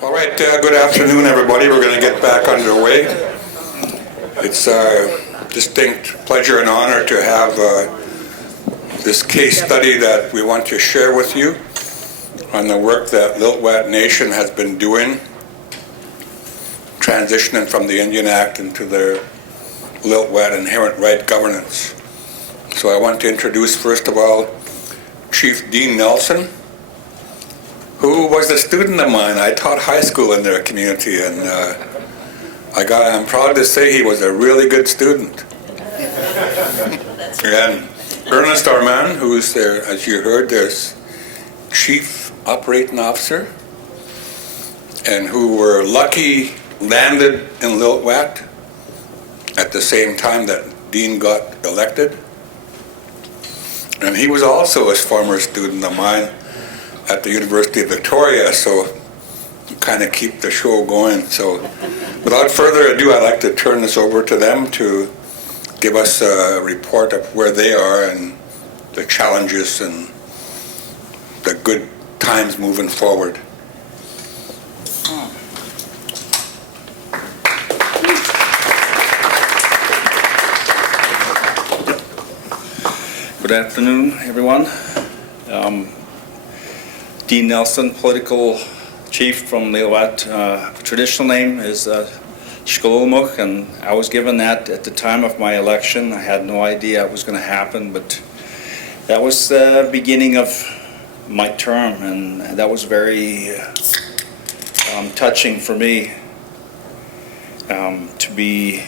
All right, good afternoon, everybody. We're going to get back underway. It's a distinct pleasure and honor to have this case study that we want to share with you on the work that Lil'wat Nation has been doing, transitioning from the Indian Act into their Lil'wat inherent right governance. So I want to introduce, first of all, Chief Dean Nelson, who was a student of mine. I taught high school in their community, and I'm proud to say he was a really good student. And Ernest Armann, who's there, as you heard, there's Chief Operating Officer, and who were lucky landed in Lil'wat at the same time that Dean got elected. And he was also a former student of mine at the University of Victoria, so kind of keep the show going. So without further ado, I'd like to turn this over to them to give us a report of where they are and the challenges and the good times moving forward. Good afternoon, everyone. Dean Nelson, political chief from Lil'wat. Traditional name is Shkolomuk, and I was given that at the time of my election. I had no idea it was going to happen, but that was the beginning of my term, and that was very touching for me to be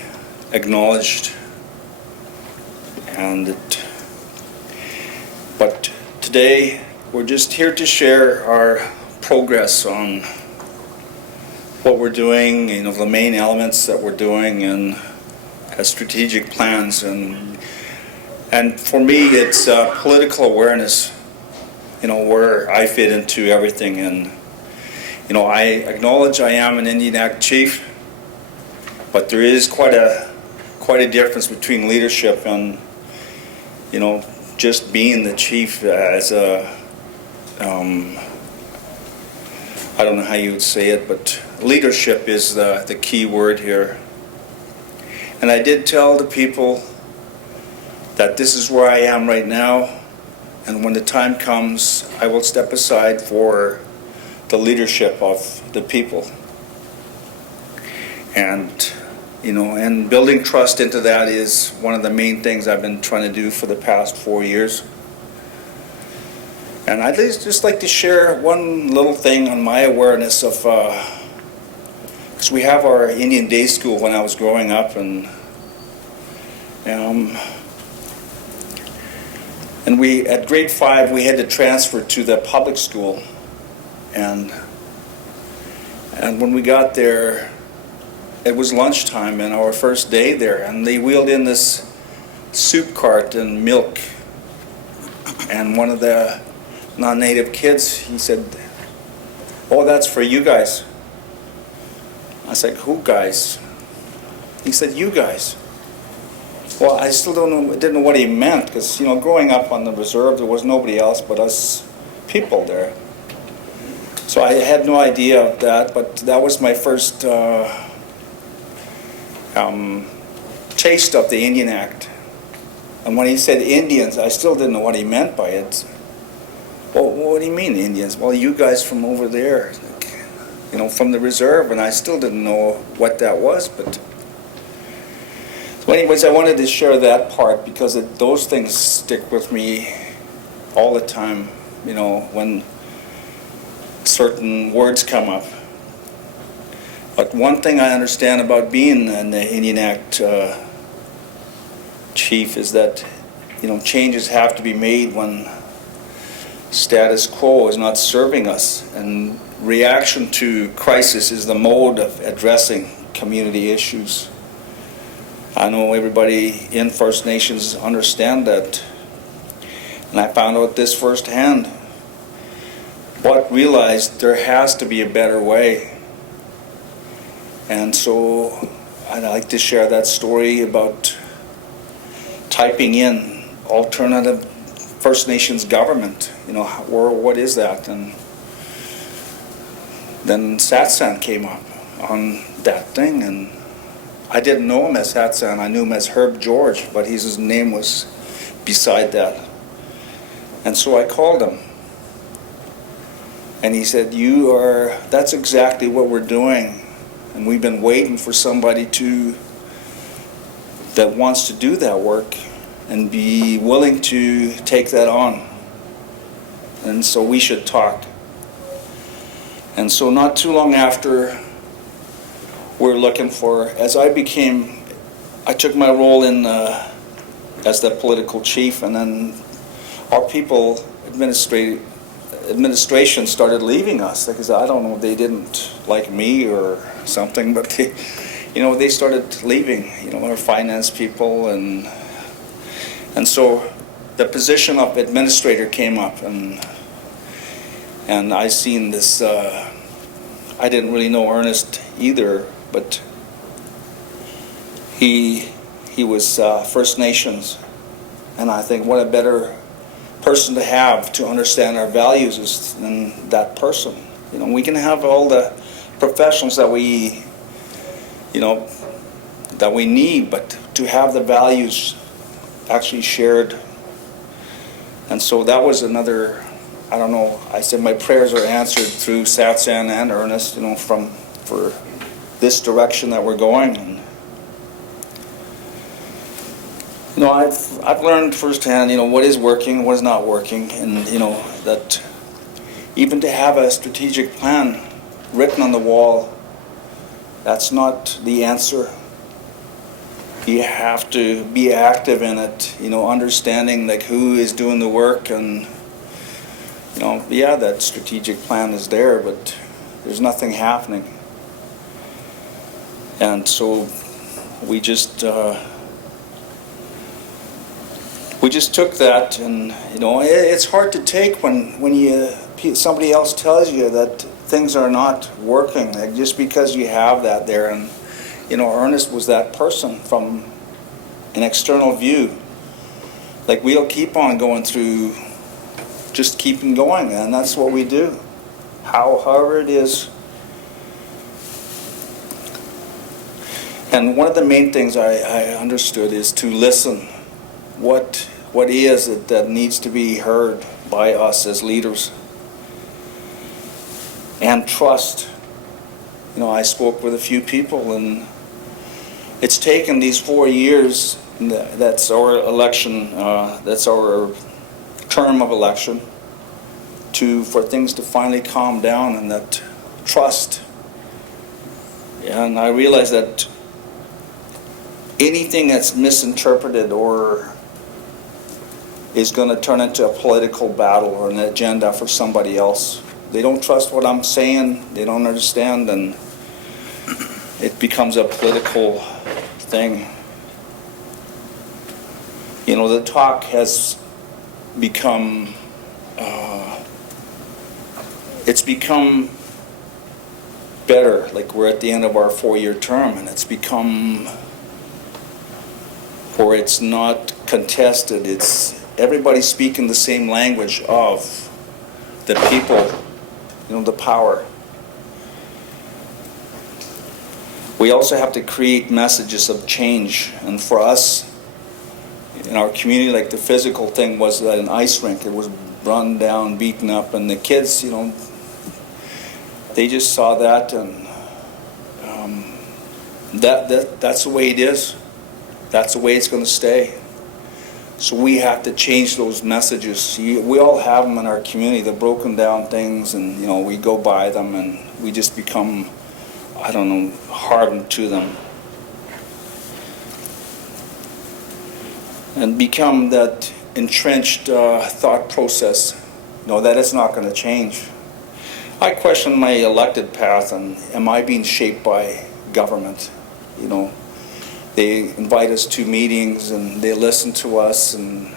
acknowledged. But today, we're just here to share our progress on what we're doing, the main elements that we're doing, and strategic plans. And for me, it's political awareness, where I fit into everything. And, I acknowledge I am an Indian Act chief, but there is quite a difference between leadership and, just being the chief as a I don't know how you would say it, but leadership is the key word here. And I did tell the people that this is where I am right now, and when the time comes, I will step aside for the leadership of the people. And, and building trust into that is one of the main things I've been trying to do for the past 4 years. And I'd just like to share one little thing on my awareness of, because we have our Indian day school when I was growing up, and we, at grade 5, we had to transfer to the public school. And when we got there, it was lunchtime and our first day there, and they wheeled in this soup cart and milk. And one of the non-native kids, he said, "Oh, that's for you guys." I said, "Who guys?" He said, "You guys." Well, I still didn't know what he meant, because growing up on the reserve, there was nobody else but us people there. So I had no idea of that, but that was my first taste of the Indian Act. And when he said Indians, I still didn't know what he meant by it. Well, what do you mean, Indians? Well, you guys from over there, from the reserve, and I still didn't know what that was. But so anyways, I wanted to share that part because those things stick with me all the time, when certain words come up. But one thing I understand about being an Indian Act chief is that, changes have to be made when status quo is not serving us, and reaction to crisis is the mode of addressing community issues. I know everybody in First Nations understand that, and I found out this firsthand, but realized there has to be a better way. And so I'd like to share that story about typing in alternative First Nations government, what is that? And then Satsan came up on that thing, and I didn't know him as Satsan. I knew him as Herb George, but his name was beside that. And so I called him. And he said, that's exactly what we're doing. And we've been waiting for somebody that wants to do that work and be willing to take that on. And so we should talk. And so not too long after, we're looking for, I took my role in as the political chief, and then our people, administration started leaving us because I don't know, they didn't like me or something, but they started leaving, our finance people, and so the position of administrator came up, and I seen this. I didn't really know Ernest either, but he was First Nations, and I think what a better person to have to understand our values is than that person. We can have all the professionals that we need, but to have the values actually shared. And so that was another, I don't know, I said my prayers are answered through Satsan and Ernest, for this direction that we're going. And I've learned firsthand, what is working, what is not working, and that even to have a strategic plan written on the wall, that's not the answer. You have to be active in it, understanding who is doing the work, and that strategic plan is there, but there's nothing happening. And so we just took that, and it's hard to take when somebody else tells you that things are not working, just because you have that there. And Ernest was that person from an external view. We'll keep on going through, just keeping going, and that's what we do. However it is. And one of the main things I understood is to listen. What is it that needs to be heard by us as leaders? And trust. I spoke with a few people, and it's taken these 4 years, that's our election, that's our term of election, for things to finally calm down, and that trust. And I realized that anything that's misinterpreted or is going to turn into a political battle or an agenda for somebody else. They don't trust what I'm saying, they don't understand, and it becomes a political thing. The talk has become, it's become better. We're at the end of our 4-year term, and it's become where it's not contested. It's everybody speaking the same language of the people, the power. We also have to create messages of change, and for us, in our community, the physical thing was an ice rink. It was run down, beaten up, and the kids, they just saw that, and that's the way it is. That's the way it's going to stay. So we have to change those messages. We all have them in our community, the broken down things, and we go by them, and we just become, hardened to them. And become that entrenched thought process, that it's not going to change. I question my elected path, and am I being shaped by government? They invite us to meetings, and they listen to us, and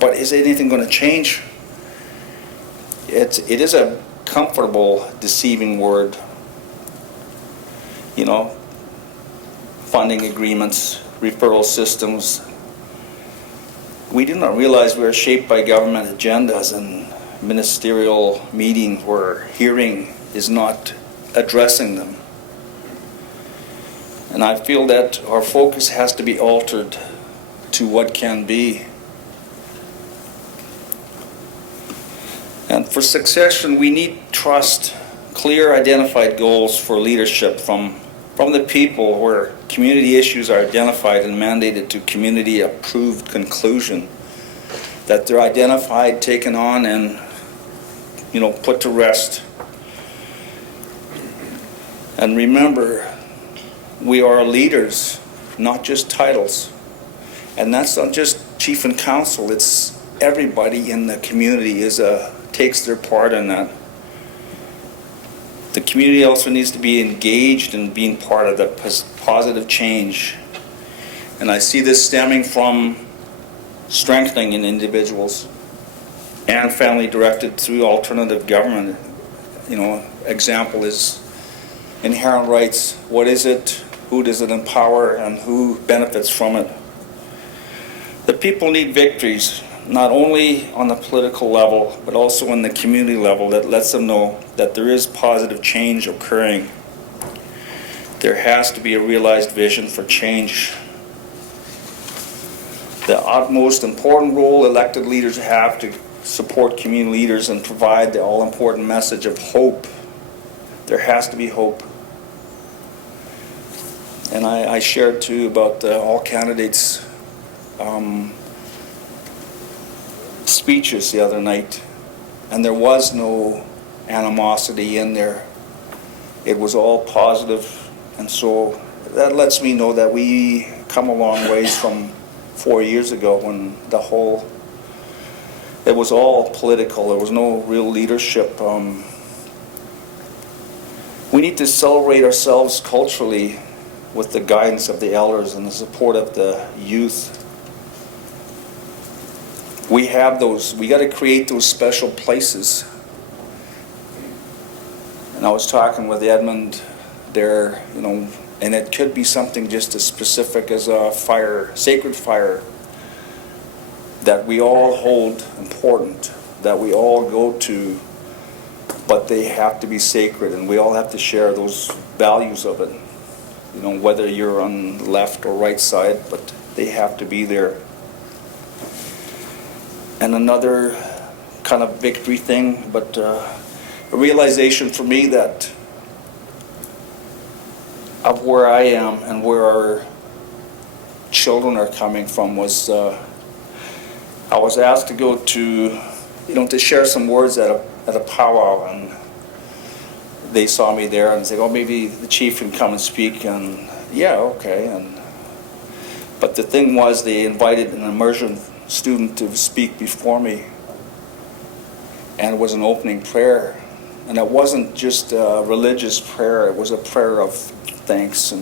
but is anything going to change? It is a comfortable, deceiving word. Funding agreements, referral systems. We do not realize we are shaped by government agendas and ministerial meetings where hearing is not addressing them. And I feel that our focus has to be altered to what can be. And for succession, we need trust, clear identified goals for leadership from the people, where community issues are identified and mandated to community-approved conclusion, that they're identified, taken on, and put to rest. And remember, we are leaders, not just titles. And that's not just chief and council, it's everybody in the community takes their part in that. The community also needs to be engaged in being part of the positive change. And I see this stemming from strengthening in individuals and family directed through alternative government. Example is inherent rights. What is it? Who does it empower? And who benefits from it? The people need victories, not only on the political level, but also on the community level, that lets them know that there is positive change occurring. There has to be a realized vision for change. The utmost important role elected leaders have to support community leaders and provide the all-important message of hope. There has to be hope. And I shared too about all candidates' speeches the other night, and there was no animosity in there. It was all positive, and so that lets me know that we come a long ways from 4 years ago when it was all political. There was no real leadership. We need to celebrate ourselves culturally with the guidance of the elders and the support of the youth. We got to create those special places. And I was talking with Edmund there, and it could be something just as specific as a fire, sacred fire, that we all hold important, that we all go to, but they have to be sacred, and we all have to share those values of it. Whether you're on the left or right side, but they have to be there. And another kind of victory thing, but a realization for me that of where I am and where our children are coming from was I was asked to go to share some words at a powwow, and they saw me there and said, "Oh, maybe the chief can come and speak." And yeah, okay. But the thing was, they invited an immersion student to speak before me, and it was an opening prayer, and it wasn't just a religious prayer; it was a prayer of thanks.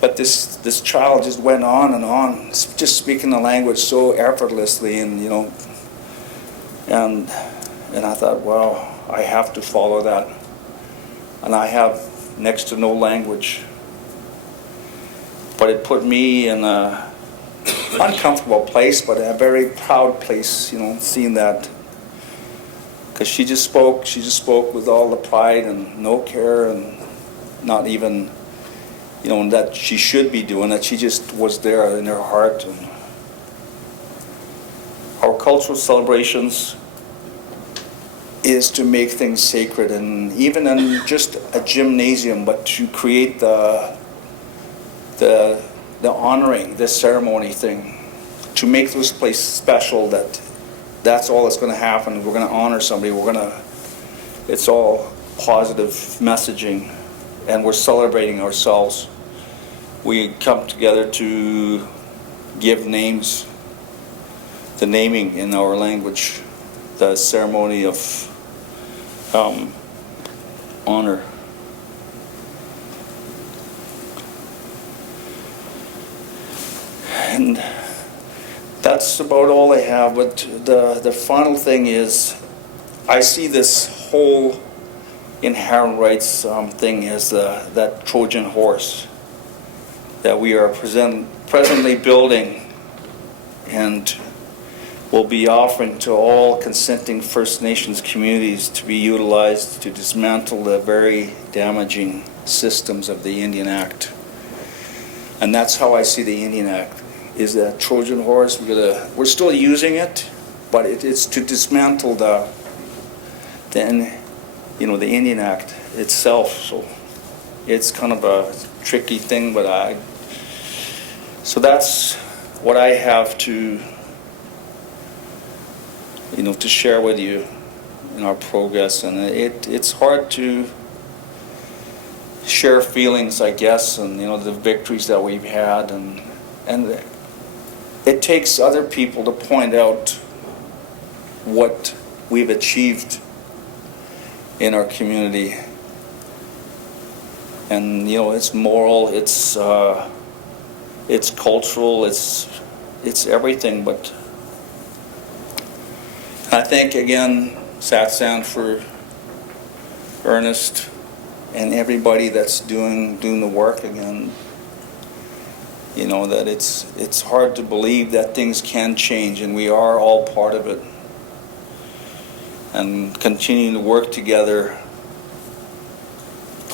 But this child just went on and on, just speaking the language so effortlessly, and I thought, wow, I have to follow that. And I have next to no language. But it put me in a uncomfortable place, but a very proud place, seeing that. Because she just spoke with all the pride and no care, and not even, that she should be doing it. She just was there in her heart. And our cultural celebrations is to make things sacred, and even in just a gymnasium, but to create the honoring, the ceremony thing, to make this place special, that's all that's going to happen. We're going to honor somebody. It's all positive messaging, and we're celebrating ourselves. We come together to give names, the naming in our language, the ceremony of honor. And that's about all I have. But the final thing is, I see this whole inherent rights thing as that Trojan horse that we are presently building, and will be offering to all consenting First Nations communities to be utilized to dismantle the very damaging systems of the Indian Act. And that's how I see the Indian Act, is that Trojan horse. We're still using it, but it's to dismantle the Indian Act itself. So it's kind of a tricky thing, but so that's what I have to share with you in our progress. And it's hard to share feelings, I guess, and the victories that we've had, and it takes other people to point out what we've achieved in our community. And it's moral, it's cultural, it's everything. But I thank again Satsan for Ernest and everybody that's doing the work again. That it's hard to believe that things can change, and we are all part of it. And continuing to work together,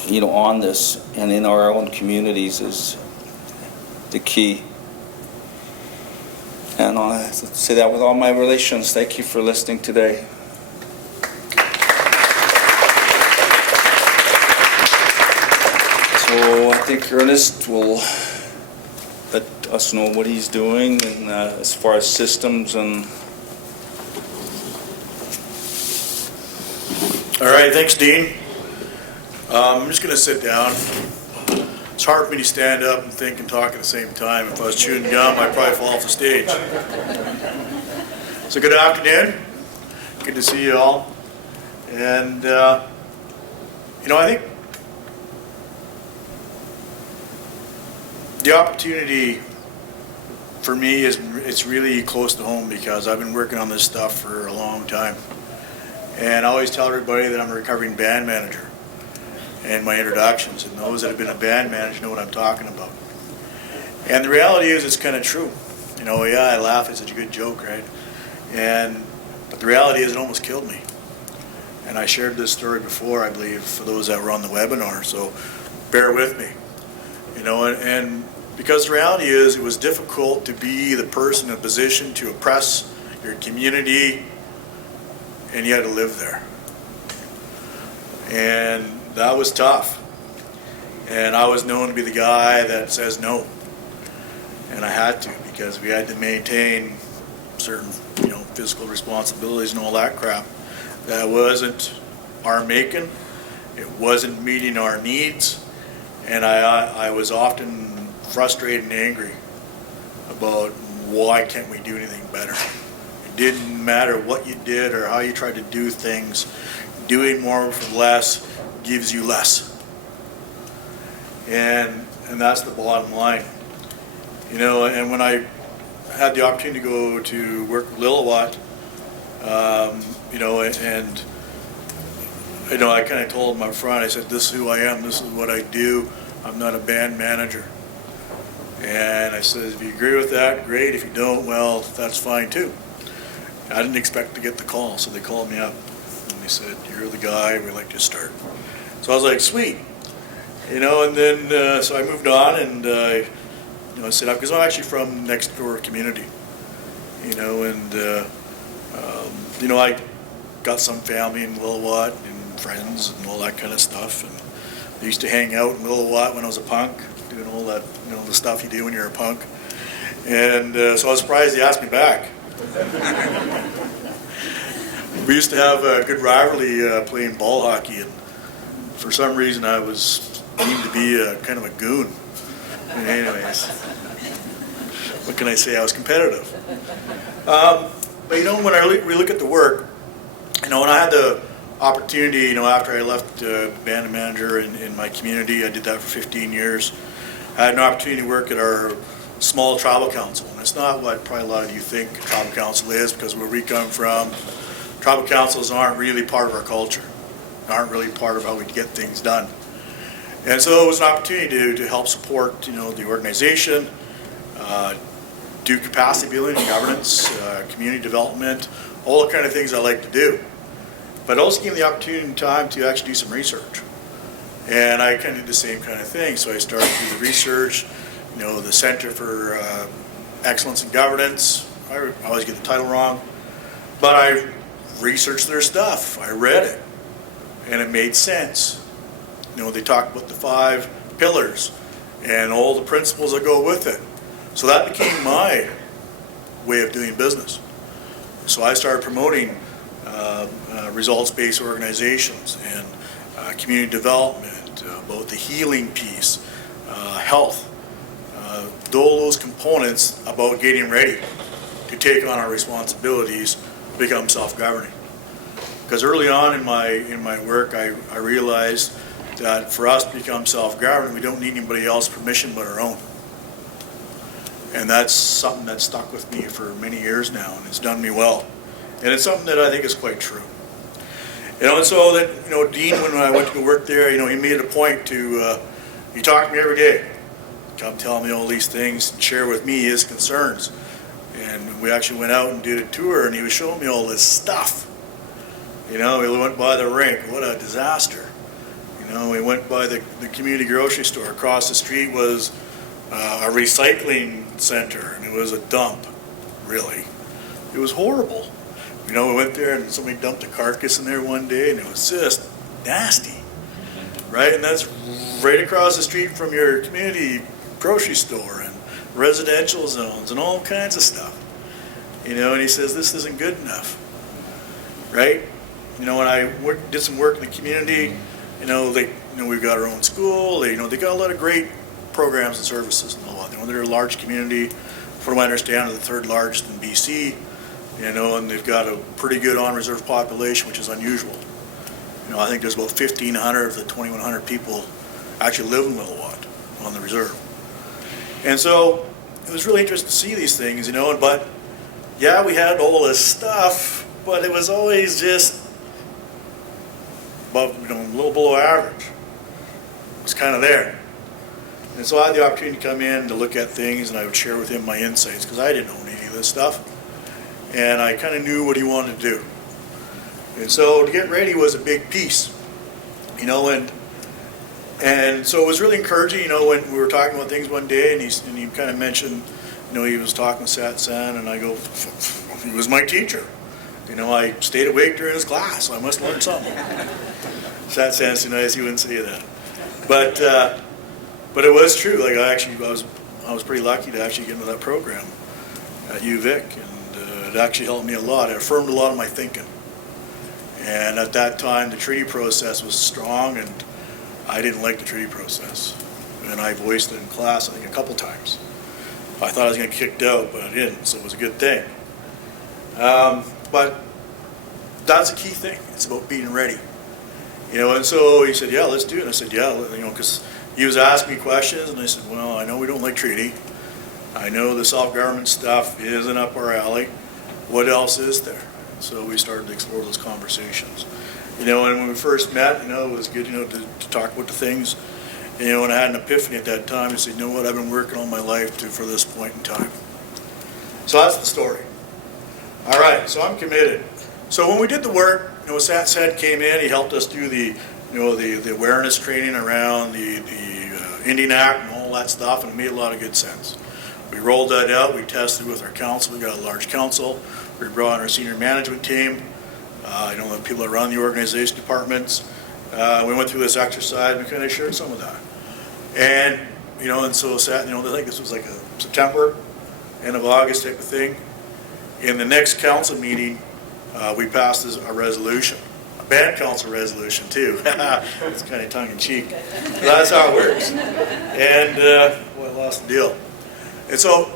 on this and in our own communities is the key. And I say that with all my relations. Thank you for listening today. So I think Ernest will let us know what he's doing, and as far as systems and. All right, thanks, Dean. I'm just going to sit down. It's hard for me to stand up and think and talk at the same time. If I was chewing gum, I'd probably fall off the stage. So good afternoon. Good to see you all. And, I think the opportunity for me it's really close to home, because I've been working on this stuff for a long time. And I always tell everybody that I'm a recovering band manager in my introductions, and those that have been a band manager know what I'm talking about. And the reality is, it's kind of true. I laugh, it's such a good joke, right? But the reality is, it almost killed me. And I shared this story before, I believe, for those that were on the webinar, so bear with me. And because the reality is, it was difficult to be the person in a position to oppress your community, and you had to live there. And that was tough. And I was known to be the guy that says no. And I had to, because we had to maintain certain, fiscal responsibilities and all that crap. That wasn't our making. It wasn't meeting our needs. And I was often frustrated and angry about why can't we do anything better. It didn't matter what you did or how you tried to do things. Doing more for less gives you less. And that's the bottom line. And when I had the opportunity to go to work with Lil'wat, and I kind of told them up front, I said, this is who I am, this is what I do, I'm not a band manager. And I said, if you agree with that, great. If you don't, well, that's fine too. I didn't expect to get the call, so they called me up and they said, you're the guy, we'd like to start. So I was like, sweet. And then so I moved on, and I set up, because I'm actually from next door community, I got some family in Lil'wat and friends and all that kind of stuff, and I used to hang out in Lil'wat when I was a punk, doing all that, the stuff you do when you're a punk. And so I was surprised they asked me back. We used to have a good rivalry playing ball hockey, and for some reason I was deemed to be kind of a goon. Anyways, what can I say? I was competitive. But when we look at the work, when I had the opportunity, after I left band manager in my community, I did that for 15 years. I had an opportunity to work at our small tribal council, and it's not what probably a lot of you think a tribal council is, because where we come from, tribal councils aren't really part of our culture, aren't really part of how we get things done. And so it was an opportunity to help support, the organization, do capacity building and governance, community development, all the kind of things I like to do. But it also gave me the opportunity and time to actually do some research. And I kind of did the same kind of thing. So I started to do the research, the Center for Excellence in Governance. I always get the title wrong. But I researched their stuff. I read it. And it made sense. They talked about the 5 pillars and all the principles that go with it. So that became my way of doing business. So I started promoting results-based organizations and community development, both the healing piece, health, all those components about getting ready to take on our responsibilities, become self-governing. Because early on in my work, I realized that for us to become self-governing, we don't need anybody else's permission but our own. And that's something that's stuck with me for many years now, and it's done me well. And it's something that I think is quite true. And so that, Dean, when I went to go work there, he made it a point to, he talked to me every day, come tell me all these things, and share with me his concerns. And we actually went out and did a tour, and he was showing me all this stuff. We went by the rink, what a disaster. We went by the community grocery store. Across the street was a recycling center, and it was a dump, really. It was horrible. We went there and somebody dumped a carcass in there one day, and it was just nasty, right? And that's right across the street from your community grocery store and residential zones and all kinds of stuff. And he says, this isn't good enough, right? When I did some work in the community, we've got our own school. They got a lot of great programs and services in Lil'wat. They're a large community. From what I understand, they're the 3rd largest in BC. And they've got a pretty good on-reserve population, which is unusual. I think there's about 1,500 of the 2,100 people actually live in Lil'wat on the reserve. And so it was really interesting to see these things, but yeah, we had all this stuff, but it was always just above, a little below average. It was kind of there. And so I had the opportunity to come in to look at things, and I would share with him my insights, because I didn't own any of this stuff. And I kind of knew what he wanted to do. And so to get ready was a big piece, and so it was really encouraging, when we were talking about things one day, and he kind of mentioned, he was talking with Sat-San, and I go, he was my teacher. I stayed awake during his class, so I must learn something. Sat-San's too nice, he wouldn't say that. But it was true. Like I was pretty lucky to actually get into that program at UVic, and it actually helped me a lot. It affirmed a lot of my thinking. And at that time, the treaty process was strong, and I didn't like the treaty process. And I voiced it in class, I think, a couple times. I thought I was going to get kicked out, but I didn't, so it was a good thing. But that's a key thing. It's about being ready. And so he said, yeah, let's do it. And I said, yeah, because he was asking me questions, and I said, well, I know we don't like treaty. I know the self-government stuff isn't up our alley. What else is there? So we started to explore those conversations. And when we first met, it was good, to talk about the things. And I had an epiphany at that time. I said, what, I've been working all my life for this point in time. So that's the story. All right, so I'm committed. So when we did the work, Sat-San came in. He helped us do the awareness training around the Indian Act and all that stuff, and it made a lot of good sense. We rolled that out. We tested with our council. We got a large council. We brought in our senior management team. The people that run the organization departments. We went through this exercise. We kind of shared some of that. And, and so I think this was like a September, end of August type of thing. In the next council meeting, we passed a resolution, a band council resolution too. It's kind of tongue-in-cheek. That's how it works. And I lost the deal. And so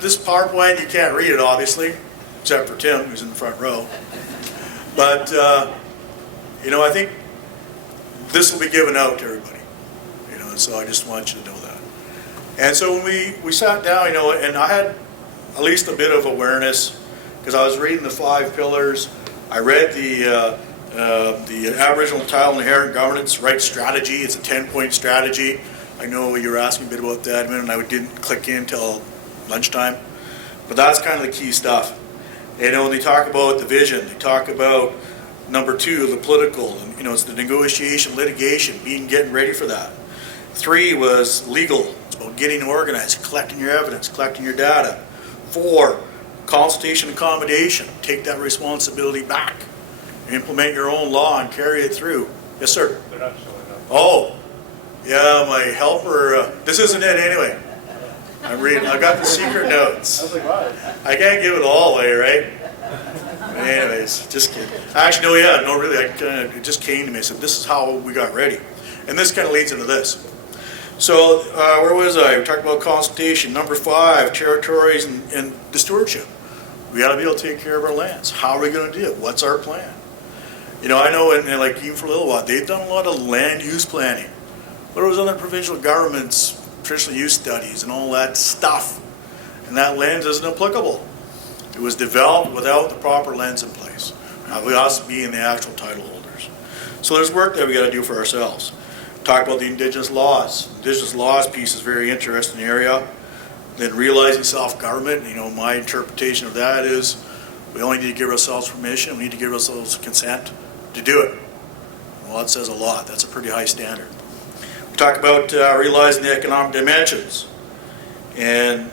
this PowerPoint, you can't read it obviously, except for Tim, who's in the front row. But I think this will be given out to everybody. And so I just want you to know that. And so when we sat down, and I had at least a bit of awareness, because I was reading the 5 pillars. I read the Aboriginal Title Inherent Governance Rights Strategy. It's a 10-point strategy. I know you were asking a bit about that, and I didn't click in until lunchtime. But that's kind of the key stuff. You know, when they talk about the vision, they talk about number 2, the political, and you know, it's the negotiation, litigation, getting ready for that. 3 was legal. It's about getting organized, collecting your evidence, collecting your data. 4, consultation, accommodation. Take that responsibility back. Implement your own law and carry it through. Yes, sir. They're not showing up. Oh, yeah, my helper. This isn't it anyway. I'm reading. I got the secret notes. I was like, wow. I can't give it all away, right? Anyways, just kidding. Actually, no, yeah, no, really. It just came to me. I said, this is how we got ready. And this kind of leads into this. So, where was I? We talked about consultation. Number 5, territories and the stewardship. We got to be able to take care of our lands. How are we going to do it? What's our plan? You know, I know, and like even for Lil'wat, they've done a lot of land use planning. But it was other provincial governments, traditional use studies, and all that stuff. And that land isn't applicable. It was developed without the proper lands in place. We us being the actual title holders. So there's work that we got to do for ourselves. Talk about the Indigenous Laws. Indigenous Laws piece is a very interesting area. Then realizing self-government, you know, my interpretation of that is we only need to give ourselves permission, we need to give ourselves consent to do it. Well, that says a lot. That's a pretty high standard. We talk about realizing the economic dimensions. And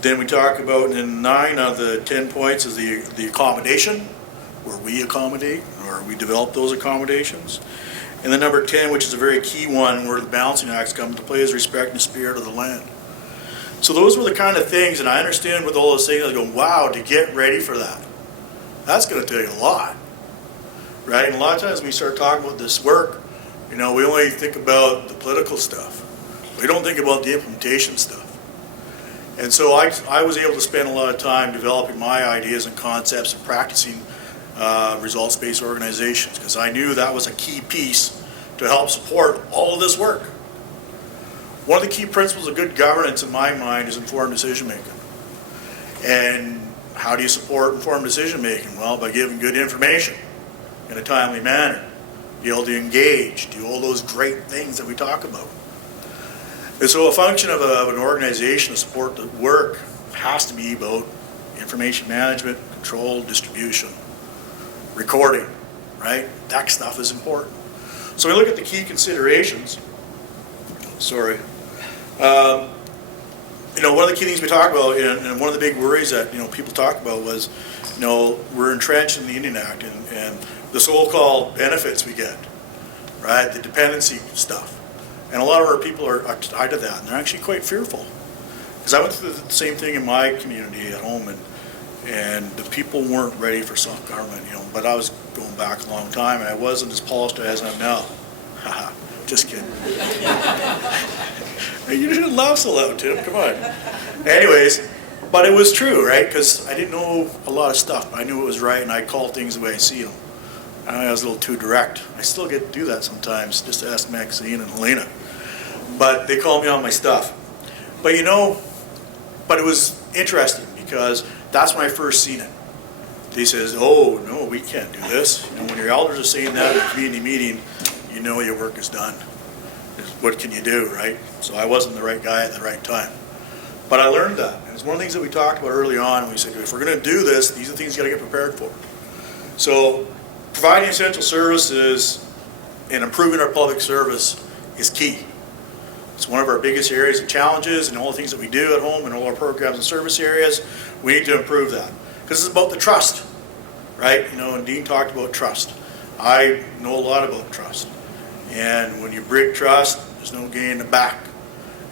then we talk about in 9 of the 10 points is the accommodation, where we accommodate, or we develop those accommodations. And then number 10, which is a very key one, where the balancing acts come into play, is respecting the spirit of the land. So those were the kind of things, and I understand with all those things, I go, wow, to get ready for that. That's going to take a lot, right? And a lot of times when we start talking about this work, you know, we only think about the political stuff. We don't think about the implementation stuff. And so I was able to spend a lot of time developing my ideas and concepts and practicing results-based organizations, because I knew that was a key piece to help support all of this work. One of the key principles of good governance in my mind is informed decision making. And how do you support informed decision making? Well, by giving good information in a timely manner, be able to engage, do all those great things that we talk about. And so a function of an organization to support the work has to be about information management, control, distribution, recording, right? That stuff is important. So we look at the key considerations. Sorry. You know, one of the key things we talk about, and one of the big worries that, you know, people talk about was, you know, we're entrenched in the Indian Act and the so-called benefits we get, right? The dependency stuff. And a lot of our people are tied to that, and they're actually quite fearful. Because I went through the same thing in my community at home, and the people weren't ready for self-government, you know, but I was going back a long time, and I wasn't as polished as I am now. Haha, just kidding. You shouldn't laugh so loud, Tim, come on. Anyways, but it was true, right? Because I didn't know a lot of stuff, but I knew it was right, and I called things the way I see them. I was a little too direct. I still get to do that sometimes, just to ask Maxine and Helena. But they call me on my stuff. But you know, but it was interesting because that's when I first seen it. They says, oh, no, we can't do this. You know, when your elders are saying that at a community meeting, you know your work is done. What can you do, right? So I wasn't the right guy at the right time. But I learned that. And it's one of the things that we talked about early on. We said, if we're going to do this, these are the things you got to get prepared for. So providing essential services and improving our public service is key. It's one of our biggest areas of challenges, and all the things that we do at home and all our programs and service areas, we need to improve that. Because it's about the trust, right? You know, and Dean talked about trust. I know a lot about trust. And when you break trust, there's no getting it back.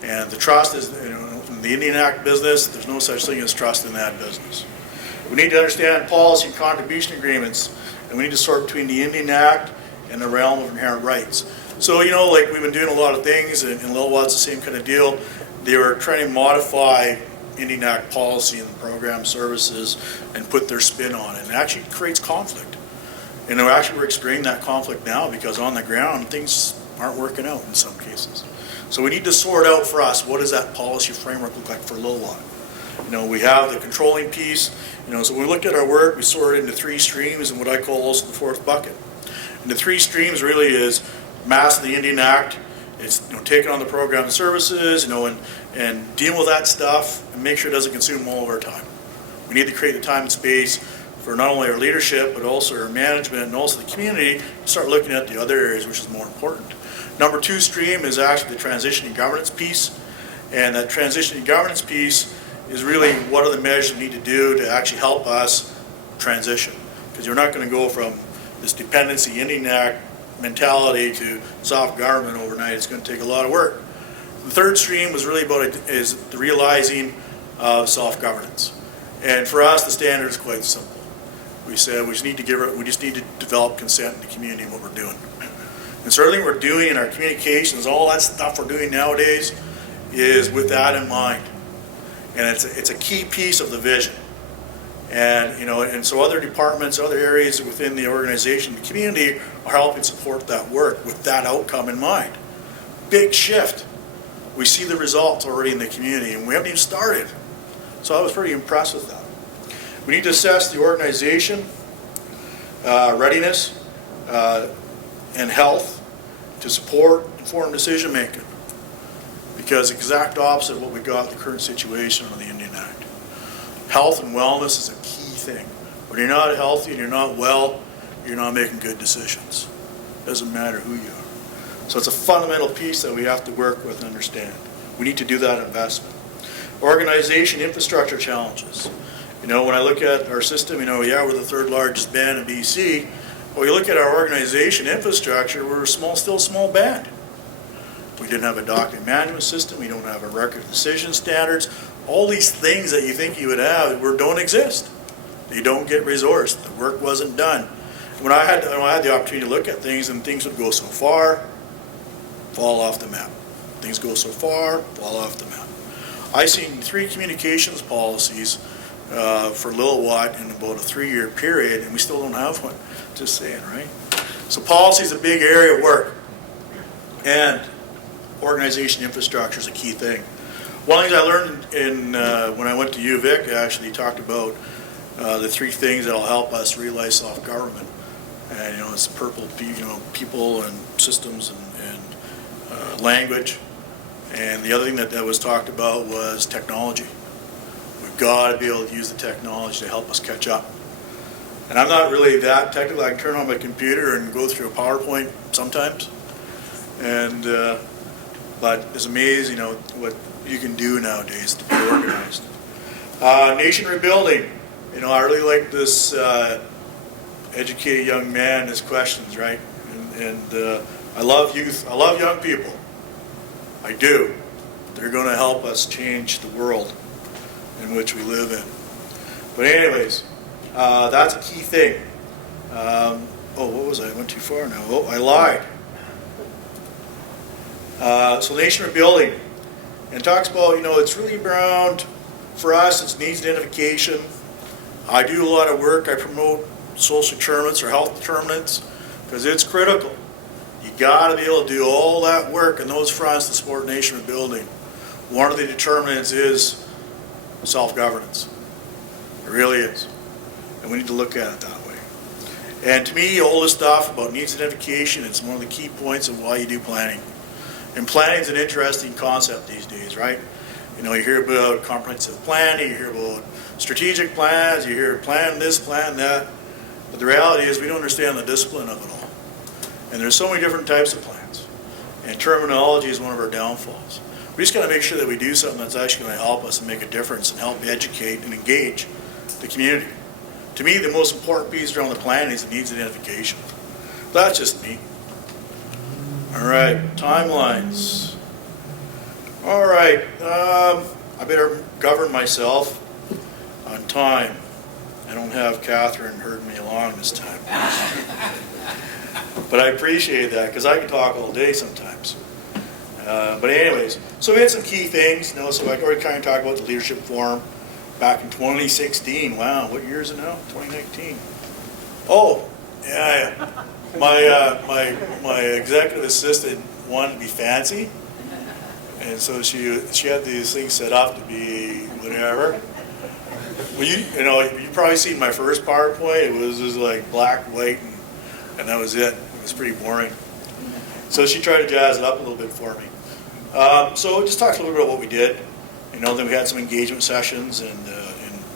And the trust is, you know, in the Indian Act business, there's no such thing as trust in that business. We need to understand policy and contribution agreements, and we need to sort between the Indian Act and the realm of inherent rights. So, you know, like we've been doing a lot of things, and Lil'wat's the same kind of deal. They were trying to modify Indian Act policy and program services and put their spin on it. And it actually creates conflict. And we're experiencing that conflict now because on the ground, things aren't working out in some cases. So we need to sort out for us, what does that policy framework look like for Lil'wat? You know, we have the controlling piece. You know, so when we looked at our work, we sorted into 3 streams and what I call also the 4th bucket. And the 3 streams really is mass of the Indian Act. It's, you know, taking on the program and services, you know, and dealing with that stuff and make sure it doesn't consume all of our time. We need to create the time and space for not only our leadership, but also our management and also the community to start looking at the other areas, which is more important. Number 2 stream is actually the transition and governance piece. And that transition and governance piece is really what are the measures we need to do to actually help us transition. Because you're not going to go from this dependency Indian Act mentality to soft government overnight. It's going to take a lot of work. The 3rd stream was really about is the realizing of soft governance. And for us, the standard is quite simple. We said we just need to develop consent in the community in what we're doing. And so everything we're doing in our communications, all that stuff we're doing nowadays, is with that in mind. And it's a key piece of the vision. And and so other departments, other areas within the organization, the community are helping support that work with that outcome in mind. Big shift. We see the results already in the community, and we haven't even started. So I was pretty impressed with that. We need to assess the organization, readiness, and health to support informed decision making. Because exact opposite of what we got in the current situation on the Indian Act. Health and wellness is a key thing. When you're not healthy and you're not well, you're not making good decisions. Doesn't matter who you are. So it's a fundamental piece that we have to work with and understand. We need to do that investment. Organization infrastructure challenges. When I look at our system, we're the 3rd largest band in BC. Well, you look at our organization infrastructure, we're still a small band. We didn't have a document management system. We don't have a record of decision standards. All these things that you think you would have don't exist. They don't get resourced. The work wasn't done. When I had the opportunity to look at things, and things would go so far, fall off the map. Things go so far, fall off the map. I've seen 3 communications policies for Lil'wat in about a 3-year period, and we still don't have one. Just saying, right? So policy is a big area of work. And organization infrastructure is a key thing. One of the things I learned when I went to U Vic, I actually talked about the 3 things that will help us realize soft government. And it's people and systems and language. And the other thing that was talked about was technology. We've got to be able to use the technology to help us catch up. And I'm not really that technical. I can turn on my computer and go through a PowerPoint sometimes. And but it's amazing, what you can do nowadays to be organized. Nation rebuilding. I really like this educated young man, his questions, right? And I love youth. I love young people. I do. They're going to help us change the world in which we live in. But anyways, that's a key thing. What was I? I went too far now. Oh, I lied. So nation rebuilding, and talks about, it's really around, for us, it's needs identification. I do a lot of work. I promote social determinants or health determinants because it's critical. You got to be able to do all that work in those fronts to support nation rebuilding. One of the determinants is self-governance. It really is. And we need to look at it that way. And to me, all this stuff about needs identification, it's one of the key points of why you do planning. And planning is an interesting concept these days, right? You hear about comprehensive planning, you hear about strategic plans, you hear plan this, plan that. But the reality is we don't understand the discipline of it all. And there's so many different types of plans. And terminology is one of our downfalls. We just got to make sure that we do something that's actually going to help us and make a difference and help educate and engage the community. To me, the most important piece around the planning is the needs identification. That's just me. All right, timelines. All right, I better govern myself on time. I don't have Catherine herding me along this time. But I appreciate that because I can talk all day sometimes. But anyways, so we had some key things. So I already kind of talked about the leadership forum back in 2016. Wow, what year is it now? 2019. Oh, yeah. My executive assistant wanted to be fancy, and so she had these things set up to be whatever. Well, you probably seen my first PowerPoint. It was just like black, white, and that was it. It was pretty boring. So she tried to jazz it up a little bit for me. So just talked a little bit about what we did. Then we had some engagement sessions and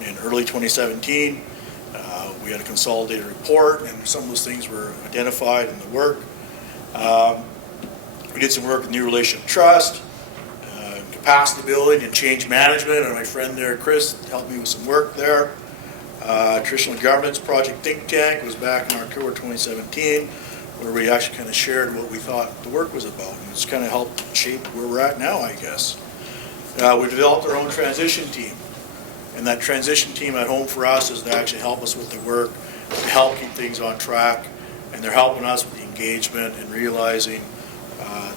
in early 2017. We had a consolidated report, and some of those things were identified in the work. We did some work with New Relationship Trust, capacity building and change management, and my friend there, Chris, helped me with some work there. Traditional Governance Project Think Tank was back in October 2017, where we actually kind of shared what we thought the work was about, and it's kind of helped shape where we're at now, I guess. We developed our own transition team, and that transition team at home for us is to actually help us with the work, to help keep things on track, and they're helping us with the engagement and realizing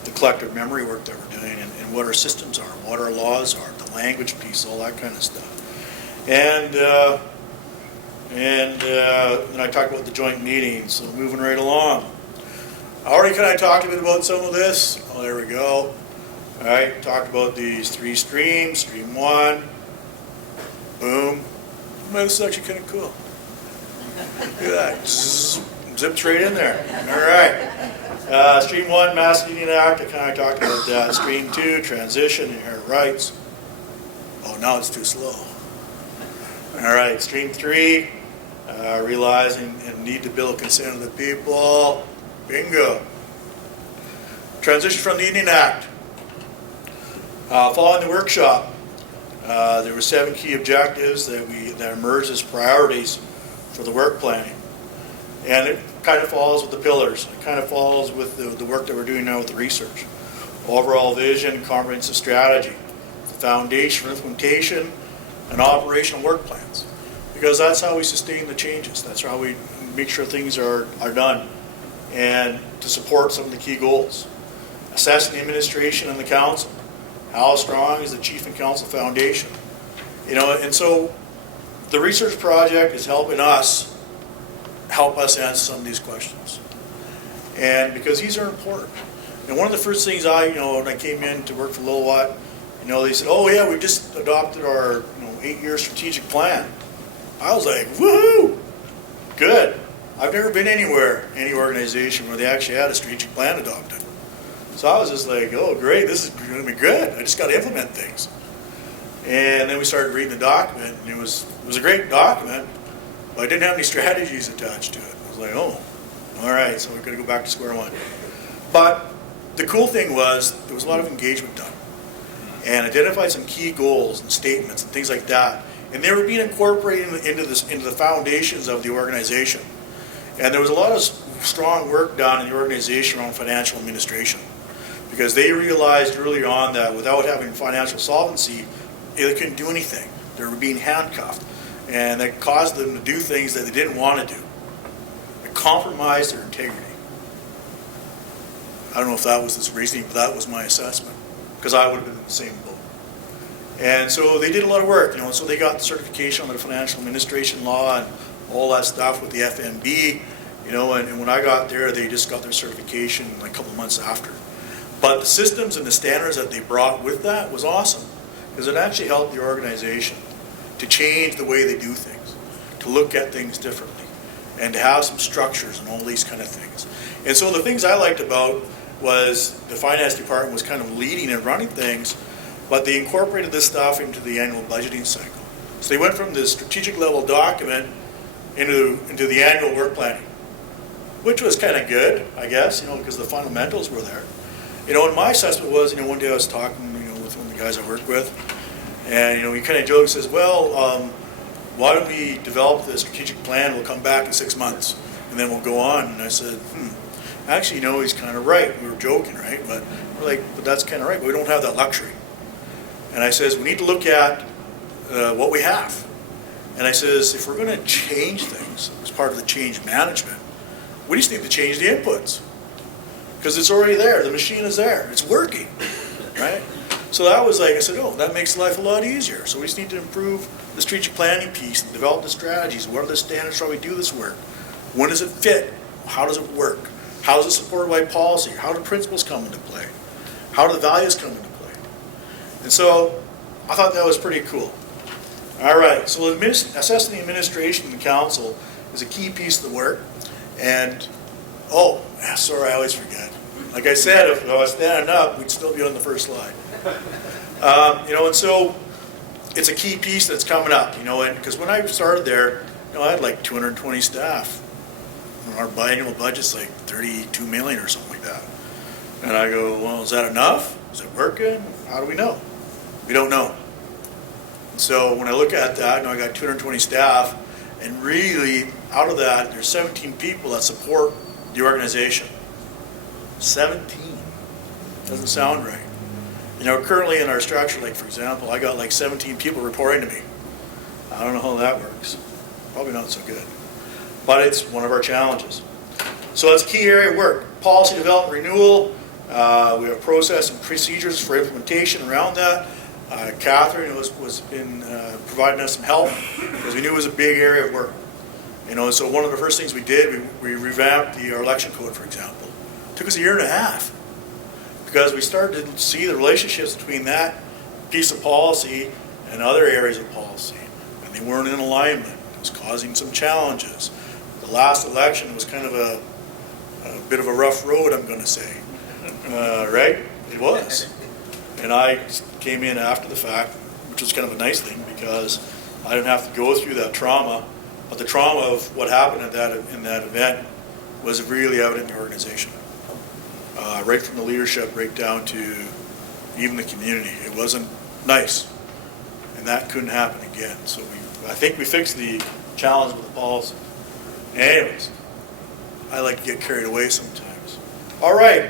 the collective memory work that we're doing, and what our systems are, what our laws are, the language piece, all that kind of stuff. And then I talked about the joint meetings, so moving right along. I already kind of talked a bit about some of this. Oh, there we go. All right, talked about these 3 streams, stream 1, boom. Man, this is actually kind of cool. Look at that, zipped right in there. All right. Stream 1, Mass Indian Act, I kind of talked about that. Stream 2, transition, inherent rights. Oh, now it's too slow. All right, stream 3, realizing and need to build consent of the people. Bingo. Transition from the Indian Act. Following the workshop, there were 7 key objectives that emerged as priorities for the work planning. And it kind of falls with the pillars. It kind of falls with the work that we're doing now with the research. Overall vision, comprehensive strategy, the foundation for implementation, and operational work plans. Because that's how we sustain the changes. That's how we make sure things are done. And to support some of the key goals. Assessing the administration and the council. How strong is the chief and council foundation? And so the research project is helping us answer some of these questions. And because these are important. And one of the first things when I came in to work for Lil'wat, they said, oh yeah, we just adopted our 8-year strategic plan. I was like, woohoo, good. I've never been anywhere, any organization where they actually had a strategic plan adopted. So I was just like, oh great, this is going to be good. I just got to implement things. And then we started reading the document, and it was a great document, but I didn't have any strategies attached to it. I was like, oh, all right, so we're going to go back to square one. But the cool thing was there was a lot of engagement done, and identified some key goals and statements and things like that, and they were being incorporated into the foundations of the organization. And there was a lot of strong work done in the organization around financial administration, because they realized early on that without having financial solvency, they couldn't do anything. They were being handcuffed, and that caused them to do things that they didn't want to do. It compromised their integrity. I don't know if that was this reasoning, but that was my assessment, because I would have been in the same boat. And so they did a lot of work, so they got the certification on the financial administration law and all that stuff with the FMB, and when I got there, they just got their certification like a couple of months after. But the systems and the standards that they brought with that was awesome, because it actually helped the organization to change the way they do things, to look at things differently, and to have some structures and all these kind of things. And so the things I liked about was the finance department was kind of leading and running things, but they incorporated this stuff into the annual budgeting cycle. So they went from the strategic level document into the annual work planning, which was kind of good, I guess, because the fundamentals were there. And my assessment was, one day I was talking, with one of the guys I work with, and, he kind of joked, says, well, why don't we develop the strategic plan, we'll come back in 6 months, and then we'll go on. And I said, actually, he's kind of right. We were joking, right? But we're like, but that's kind of right, but we don't have that luxury. And I says, we need to look at what we have. And I says, if we're going to change things as part of the change management, we just need to change the inputs. Because it's already there. The machine is there. It's working, right? So that was like, I said, oh, that makes life a lot easier. So we just need to improve the strategic planning piece and develop the strategies. What are the standards for how we do this work? When does it fit? How does it work? How is it supported by policy? How do principles come into play? How do the values come into play? And so I thought that was pretty cool. All right, so assessing the administration and the council is a key piece of the work. And, sorry, I always forget. Like I said, if I was standing up, we'd still be on the first slide. And so it's a key piece that's coming up, and because when I started there, I had like 220 staff. Our biannual budget's like 32 million or something like that. And I go, well, is that enough? Is it working? How do we know? We don't know. And so when I look at that, I got 220 staff, and really, out of that, there's 17 people that support the organization. 17. Doesn't sound right. Currently in our structure, like for example, I got like 17 people reporting to me. I don't know how that works. Probably not so good. But it's one of our challenges. So it's a key area of work. Policy development renewal. We have process and procedures for implementation around that. Catherine was been providing us some help because we knew it was a big area of work. So one of the first things we did, we revamped our election code, for example. It took us a year and a half because we started to see the relationships between that piece of policy and other areas of policy, and they weren't in alignment. It was causing some challenges. The last election was kind of a bit of a rough road, I'm going to say. Right? It was. And I came in after the fact, which was kind of a nice thing because I didn't have to go through that trauma. But the trauma of what happened in that event was really evident in the organization. Right from the leadership right down to even the community. It wasn't nice. And that couldn't happen again. So I think we fixed the challenge with the policy. Anyways, I like to get carried away sometimes. All right.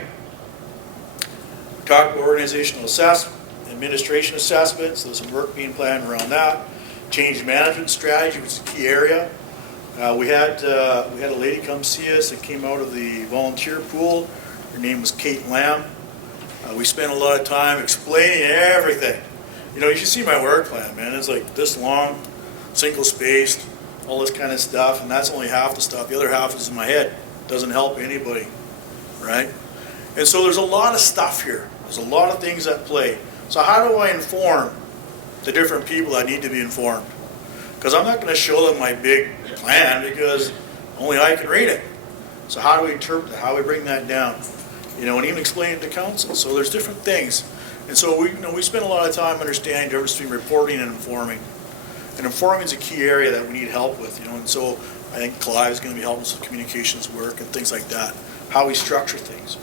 Talk about organizational assessment, administration assessments. There's some work being planned around that. Change management strategy, which is a key area. We had a lady come see us that came out of the volunteer pool. Her name was Kate Lamb. We spent a lot of time explaining everything. You should see my work plan, man. It's like this long, single-spaced, all this kind of stuff, and that's only half the stuff. The other half is in my head. Doesn't help anybody, right? And so there's a lot of stuff here. There's a lot of things at play. So how do I inform the different people that need to be informed? Because I'm not going to show them my big plan because only I can read it. So how do we interpret it? How do we bring that down? And even explain it to council. So there's different things. And so we spend a lot of time understanding the difference between reporting and informing. And informing is a key area that we need help with, And so I think Clive is going to be helping us with communications work and things like that. How we structure things.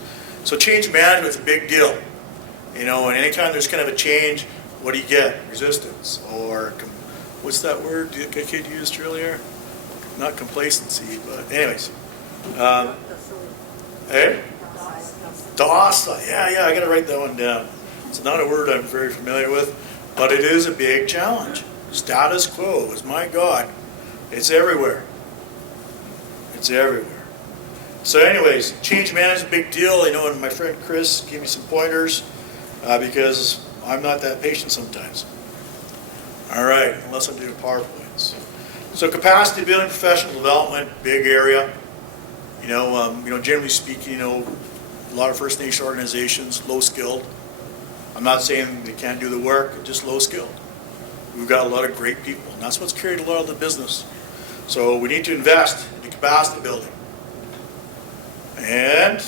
So change management is a big deal. And anytime there's kind of a change, what do you get? Resistance. Or, what's that word the kid used earlier? Not complacency, but anyways. Docile. Yeah, I got to write that one down. It's not a word I'm very familiar with, but it is a big challenge. Status quo is, my God, it's everywhere. It's everywhere. So anyways, change management is a big deal. And my friend Chris gave me some pointers because I'm not that patient sometimes. All right, unless I'm doing PowerPoints. So capacity building, professional development, big area. Generally speaking, a lot of First Nation organizations, low skilled. I'm not saying they can't do the work, just low skilled. We've got a lot of great people, and that's what's carried a lot of the business. So we need to invest in capacity building. And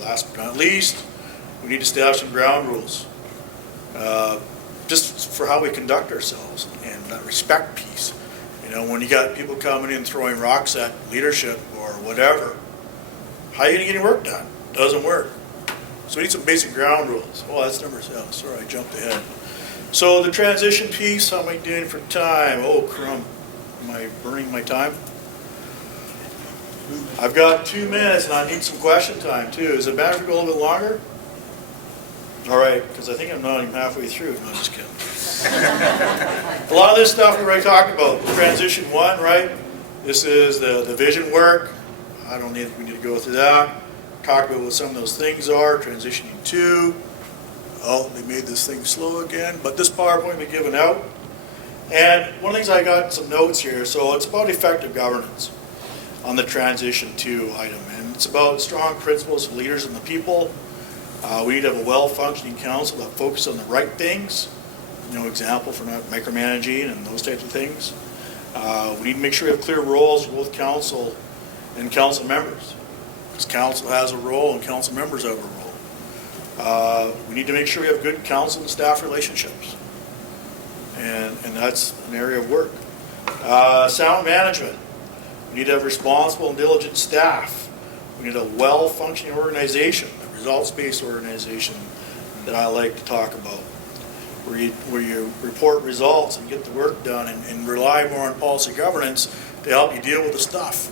last but not least, we need to establish some ground rules. Just for how we conduct ourselves and that respect piece. When you got people coming in throwing rocks at leadership or whatever, how are you going to get any work done? Doesn't work. So we need some basic ground rules. Oh, that's number 7. Sorry, I jumped ahead. So the transition piece, how am I doing for time? Oh, crumb. Am I burning my time? I've got 2 minutes and I need some question time too. Is it better if we go a little bit longer? All right, because I think I'm not even halfway through. No, I'm just kidding. A lot of this stuff we already talked about. Transition 1, right? This is the vision work. I don't think we need to go through that. Talk about what some of those things are. Transitioning 2. Oh, they made this thing slow again. But this PowerPoint will be given out. And one of the things I got some notes here. So it's about effective governance on the transition 2 item. And it's about strong principles for leaders and the people. We need to have a well-functioning council that focuses on the right things. Example for not micromanaging and those types of things. We need to make sure we have clear roles for both council and council members. Because council has a role and council members have a role. We need to make sure we have good council and staff relationships. and that's an area of work. Sound management. We need to have responsible and diligent staff. We need a well-functioning organization, a results-based organization that I like to talk about, where you report results and get the work done and rely more on policy governance to help you deal with the stuff.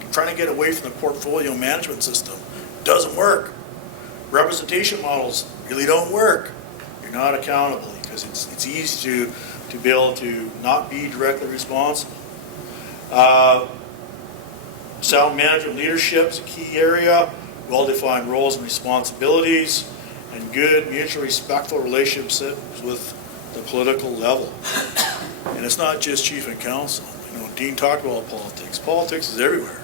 We're trying to get away from the portfolio management system. It doesn't work. Representation models really don't work. You're not accountable because it's easy to be able to not be directly responsible. Sound management leadership is a key area, well-defined roles and responsibilities, and good, mutually respectful relationships with the political level. And it's not just chief and council. You know, Dean talked about politics. Politics is everywhere.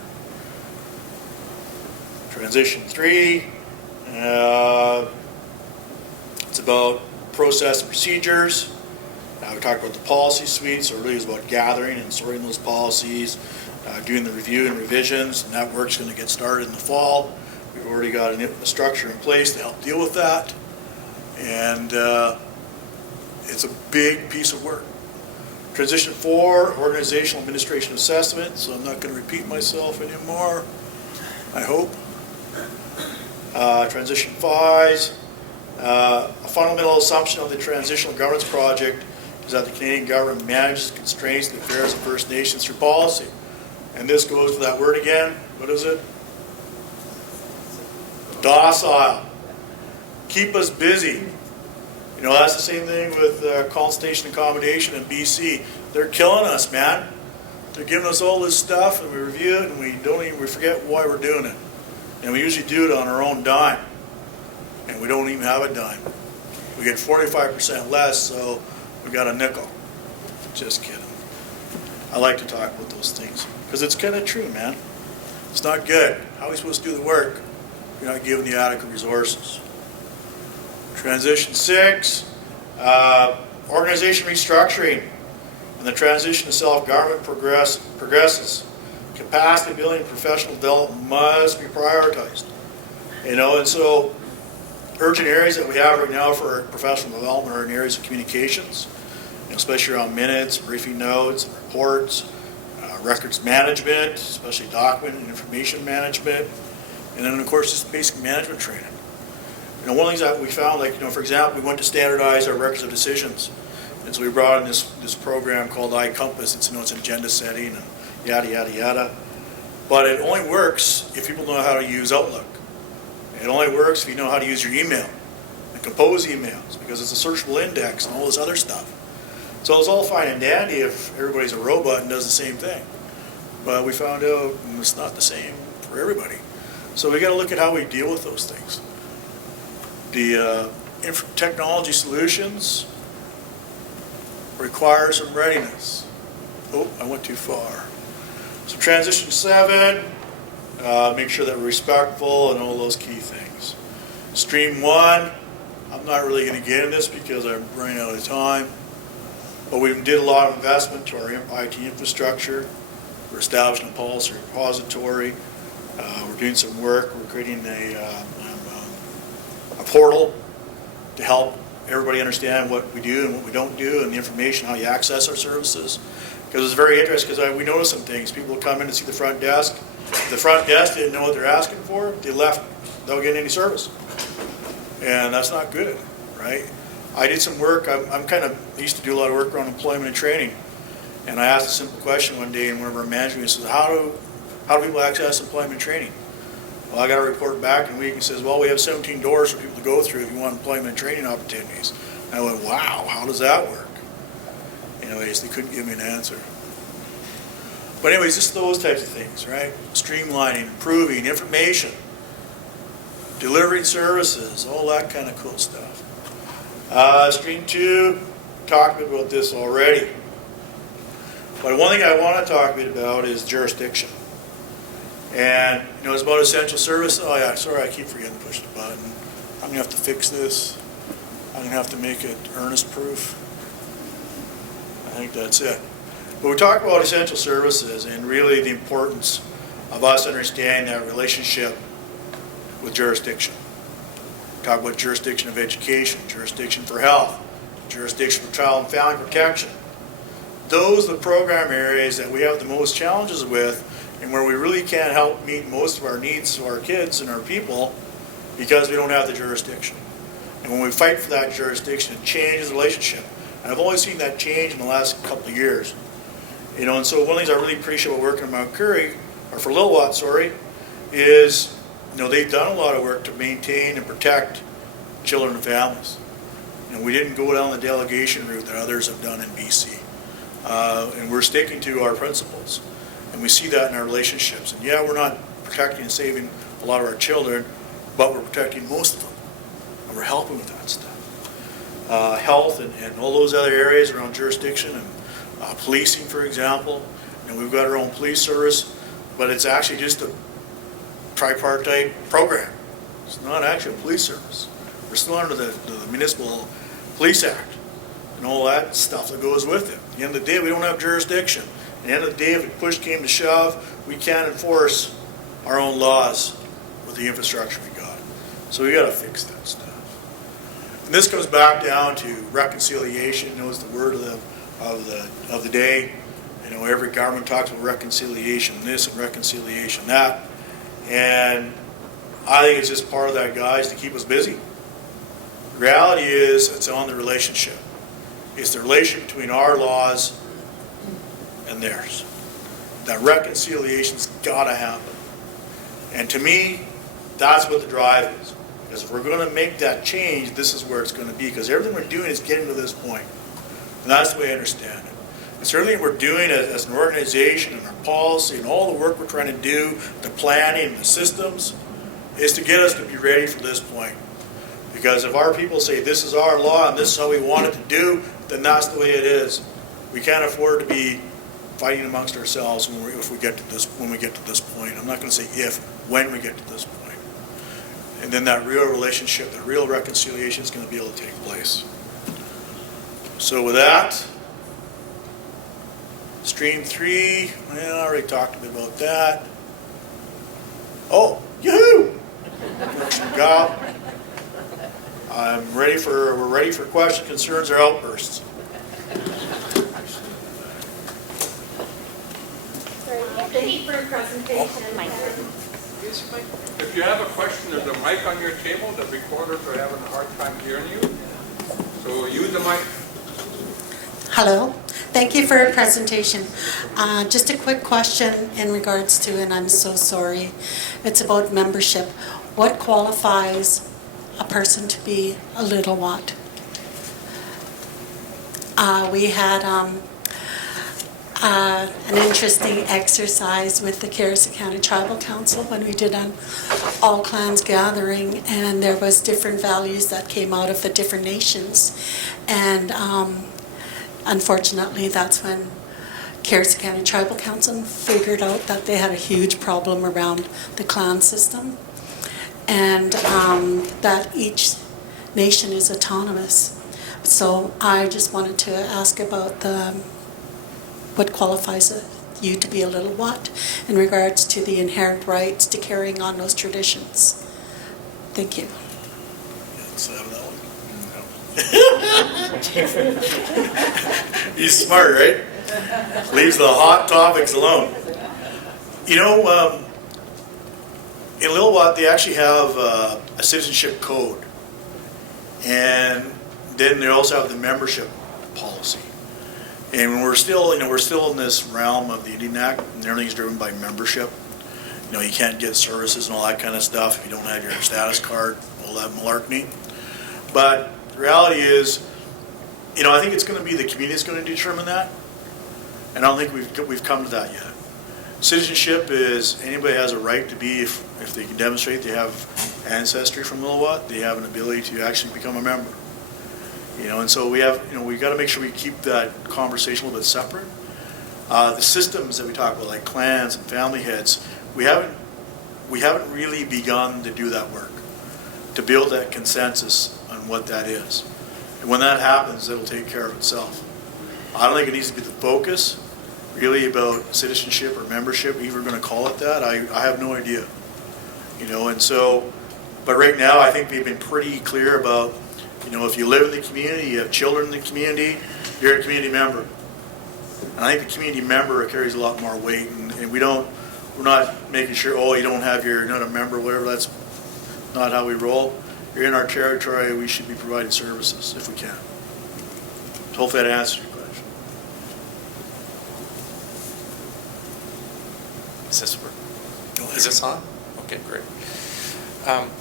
Transition 3, it's about process and procedures. We talked about the policy suite, so it really is about gathering and sorting those policies, doing the review and revisions, and that work's going to get started in the fall. We've already got a structure in place to help deal with that, and it's a big piece of work. Transition 4, organizational administration assessment, so I'm not going to repeat myself anymore, I hope. Transition 5, a fundamental assumption of the Transitional Governance Project is that the Canadian government manages, constraints, the affairs of First Nations through policy. And this goes to that word again. What is it? Docile. Keep us busy. You know, that's the same thing with consultation accommodation in BC. They're killing us, man. They're giving us all this stuff, and we review it, and we forget why we're doing it. And we usually do it on our own dime. And we don't even have a dime. We get 45% less, so we got a nickel. Just kidding. I like to talk about those things because it's kind of true, man. It's not good. How are we supposed to do the work if you're not given the adequate resources? Transition 6, organization restructuring. When the transition to self-government progresses, capacity building and professional development must be prioritized. You know, and so urgent areas that we have right now for professional development are in areas of communications, you know, especially around minutes, briefing notes, and reports, records management, especially document and information management, and then of course just basic management training. You know, one of the things that we found, like, you know, for example, we went to standardize our records of decisions, and so we brought in this program called Compels. It's, you know, it's an agenda setting and yada yada yada, but it only works if people know how to use Outlook. It only works if you know how to use your email and compose emails, because it's a searchable index and all this other stuff. So it's all fine and dandy if everybody's a robot and does the same thing. But we found out it's not the same for everybody. So we got to look at how we deal with those things. The technology solutions require some readiness. Oh, I went too far. So transition 7, make sure that we're respectful and all those key things. Stream 1, I'm not really going to get into this because I'm running out of time. But we did a lot of investment to our IT infrastructure. We're establishing a policy repository. We're doing some work. We're creating a portal to help everybody understand what we do and what we don't do, and the information, how you access our services. Because it's very interesting, because we noticed some things. People would come in to see the front desk. The front desk didn't know what they're asking for. They left without getting any service. And that's not good, right? I did some work. I'm kind of used to do a lot of work around employment and training. And I asked a simple question one day in one of our management meetings. How do people access employment and training? Well, I got a report back in a week and says, well, we have 17 doors for people to go through if you want employment and training opportunities. And I went, wow, how does that work? Anyways, they couldn't give me an answer. But anyways, just those types of things, right? Streamlining, improving information, delivering services, all that kind of cool stuff. Stream 2, talked about this already. But one thing I want to talk a bit about is jurisdiction. And, you know, it's about essential service. Oh yeah, sorry, I keep forgetting to push the button. I'm going to have to fix this. I'm going to have to make it Ernest proof. I think that's it. But we talk about essential services and really the importance of us understanding that relationship with jurisdiction. We talk about jurisdiction of education, jurisdiction for health, jurisdiction for child and family protection. Those are the program areas that we have the most challenges with, and where we really can't help meet most of our needs of our kids and our people because we don't have the jurisdiction. And when we fight for that jurisdiction, it changes the relationship. And I've only seen that change in the last couple of years. You know, and so one of the things I really appreciate about working in Mount Currie, or for Lil'wat, sorry, is, you know, they've done a lot of work to maintain and protect children and families. You know, we didn't go down the delegation route that others have done in BC. And we're sticking to our principles. And we see that in our relationships. And yeah, we're not protecting and saving a lot of our children, but we're protecting most of them. And we're helping with that stuff. Health and all those other areas around jurisdiction and policing, for example. And we've got our own police service, but it's actually just a tripartite program. It's not actually a police service. We're still under the Municipal Police Act and all that stuff that goes with it. At the end of the day, we don't have jurisdiction. At the end of the day, if push came to shove, we can't enforce our own laws with the infrastructure we got. So we got to fix that stuff. And this comes back down to reconciliation. You know, it's the word of the day. You know, every government talks about reconciliation this and reconciliation that. And I think it's just part of that, guys, to keep us busy. The reality is it's on the relationship. It's the relationship between our laws and theirs. That reconciliation's got to happen. And to me, that's what the drive is. Because if we're going to make that change, this is where it's going to be. Because everything we're doing is getting to this point. And that's the way I understand it. And certainly we're doing it as an organization and our policy and all the work we're trying to do, the planning and the systems, is to get us to be ready for this point. Because if our people say this is our law and this is how we want it to do, then that's the way it is. We can't afford to be fighting amongst ourselves when we get to this point. I'm not going to say if, when we get to this point. And then that real relationship, that real reconciliation is going to be able to take place. So with that, Stream 3, well, I already talked a bit about that. Oh, yoo-hoo! We're ready for questions, concerns, or outbursts. Thank you for your presentation. If you have a question, there's a mic on your table. The recorders are having a hard time hearing you. So use the mic. Hello. Thank you for your presentation. Just a quick question in regards to, and I'm so sorry, it's about membership. What qualifies a person to be a Lil'wat? We had an interesting exercise with the Carson County Tribal Council when we did an all clans gathering, and there was different values that came out of the different nations. And unfortunately, that's when Carson County Tribal Council figured out that they had a huge problem around the clan system, and that each nation is autonomous. So I just wanted to ask about what qualifies you to be a Lil'wat in regards to the inherent rights to carrying on those traditions. Thank you. He's smart, right? Leaves the hot topics alone. You know, in Lil'wat, they actually have a citizenship code. And then they also have the membership policy. And we're still in this realm of the Indian Act, and everything's driven by membership. You know, you can't get services and all that kind of stuff if you don't have your status card, all that malarkey. But the reality is, you know, I think it's going to be the community that's going to determine that, and I don't think we've come to that yet. Citizenship is anybody has a right to be, if they can demonstrate they have ancestry from Lil'wat, they have an ability to actually become a member. You know, and so we got to make sure we keep that conversation a little bit separate. The systems that we talk about, like clans and family heads, we haven't really begun to do that work, to build that consensus on what that is. And when that happens, it'll take care of itself. I don't think it needs to be the focus, really, about citizenship or membership, if we're going to call it that. I have no idea. You know, and so, but right now I think we've been pretty clear about You know, if you live in the community, you have children in the community, you're a community member. And I think the community member carries a lot more weight, and we're not making sure, oh, you're not a member, whatever. That's not how we roll. You're in our territory, we should be providing services if we can. So hopefully that answers your question. Is this on? Okay, great.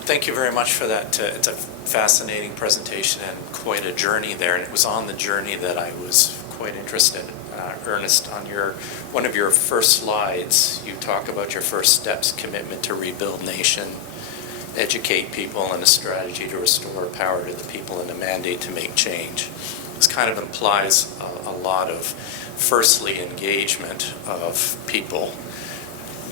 Thank you very much for that. It's a fascinating presentation and quite a journey there. And it was on the journey that I was quite interested. Ernest, on one of your first slides, you talk about your first steps, commitment to rebuild nation, educate people, and a strategy to restore power to the people, and a mandate to make change. This kind of implies a lot of, firstly, engagement of people,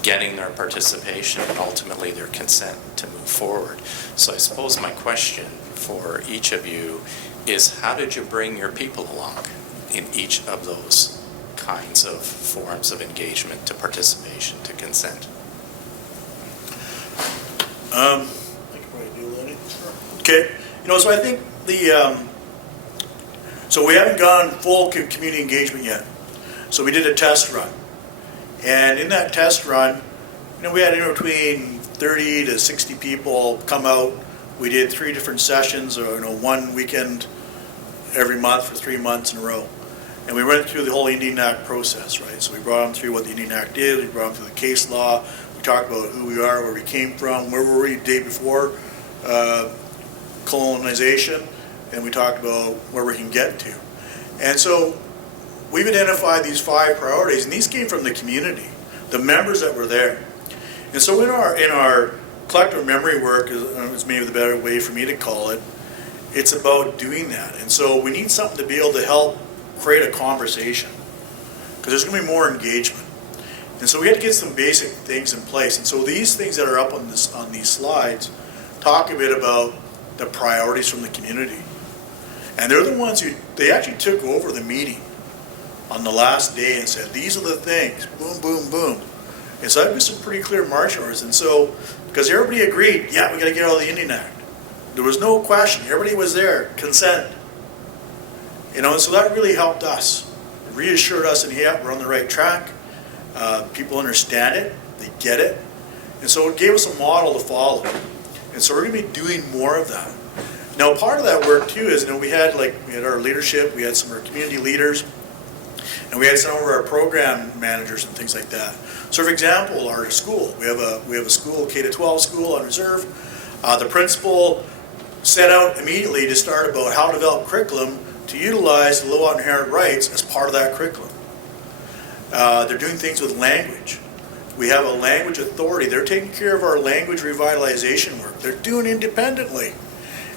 getting their participation and ultimately their consent to move forward. So I suppose my question for each of you is, how did you bring your people along in each of those kinds of forms of engagement, to participation, to consent? I can probably do that. Sure. Okay. So I think so we haven't gone full community engagement yet. So we did a test run. And in that test run, we had anywhere between 30 to 60 people come out. We did 3 different sessions, or one weekend every month for 3 months in a row. And we went through the whole Indian Act process, right? So we brought them through what the Indian Act is, we brought them through the case law, we talked about who we are, where we came from, where were we the day before colonization, and we talked about where we can get to. And so we've identified these 5 priorities, and these came from the community, the members that were there. And so in our collective memory work, is maybe the better way for me to call it, it's about doing that. And so we need something to be able to help create a conversation, because there's going to be more engagement. And so we had to get some basic things in place. And so these things that are up on these slides talk a bit about the priorities from the community. And they're the ones they actually took over the meeting on the last day and said, these are the things, boom, boom, boom. And so that was some pretty clear marching orders. And so, because everybody agreed, yeah, we got to get out of the Indian Act. There was no question. Everybody was there, consent. And so that really helped us. It reassured us that, yeah, we're on the right track. People understand it, they get it. And so it gave us a model to follow. And so we're going to be doing more of that. Now, part of that work too is, we had our leadership, we had some of our community leaders, and we had some of our program managers and things like that. So, for example, our school, we have a school, K-12 school on reserve. The principal set out immediately to start about how to develop curriculum to utilize the Lil'wat inherent rights as part of that curriculum. They're doing things with language. We have a language authority. They're taking care of our language revitalization work. They're doing it independently.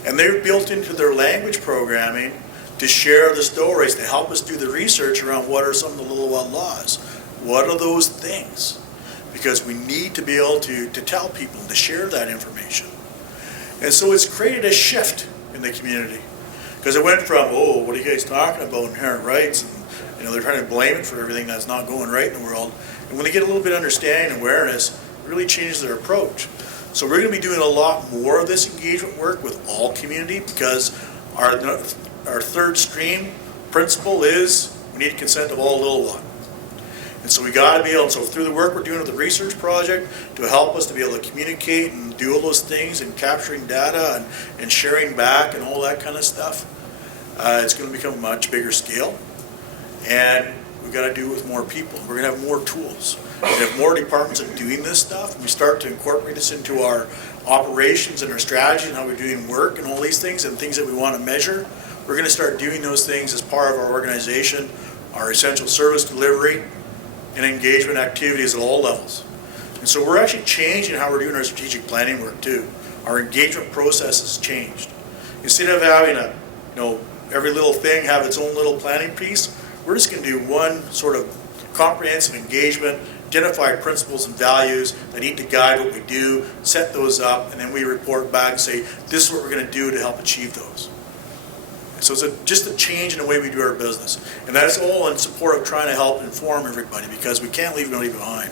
And they've built into their language programming to share the stories, to help us do the research around what are some of the Lil'wat laws. What are those things? Because we need to be able to tell people, to share that information. And so it's created a shift in the community. Because it went from, oh, what are you guys talking about, inherent rights? And they're trying to blame it for everything that's not going right in the world. And when they get a little bit of understanding and awareness, it really changes their approach. So we're going to be doing a lot more of this engagement work with all community, because our third stream principle is we need consent of all Lil'wat. And so we got to be able, so through the work we're doing with the research project to help us to be able to communicate and do all those things and capturing data and sharing back and all that kind of stuff, it's going to become a much bigger scale. And we've got to do it with more people. We're going to have more tools. We have more departments that are doing this stuff. We start to incorporate this into our operations and our strategy and how we're doing work and all these things and things that we want to measure. We're going to start doing those things as part of our organization, our essential service delivery, and engagement activities at all levels. And so we're actually changing how we're doing our strategic planning work too. Our engagement process has changed. Instead of having every little thing have its own little planning piece, we're just going to do one sort of comprehensive engagement, identify principles and values that need to guide what we do, set those up, and then we report back and say, this is what we're going to do to help achieve those. So it's just a change in the way we do our business. And that's all in support of trying to help inform everybody, because we can't leave anybody behind.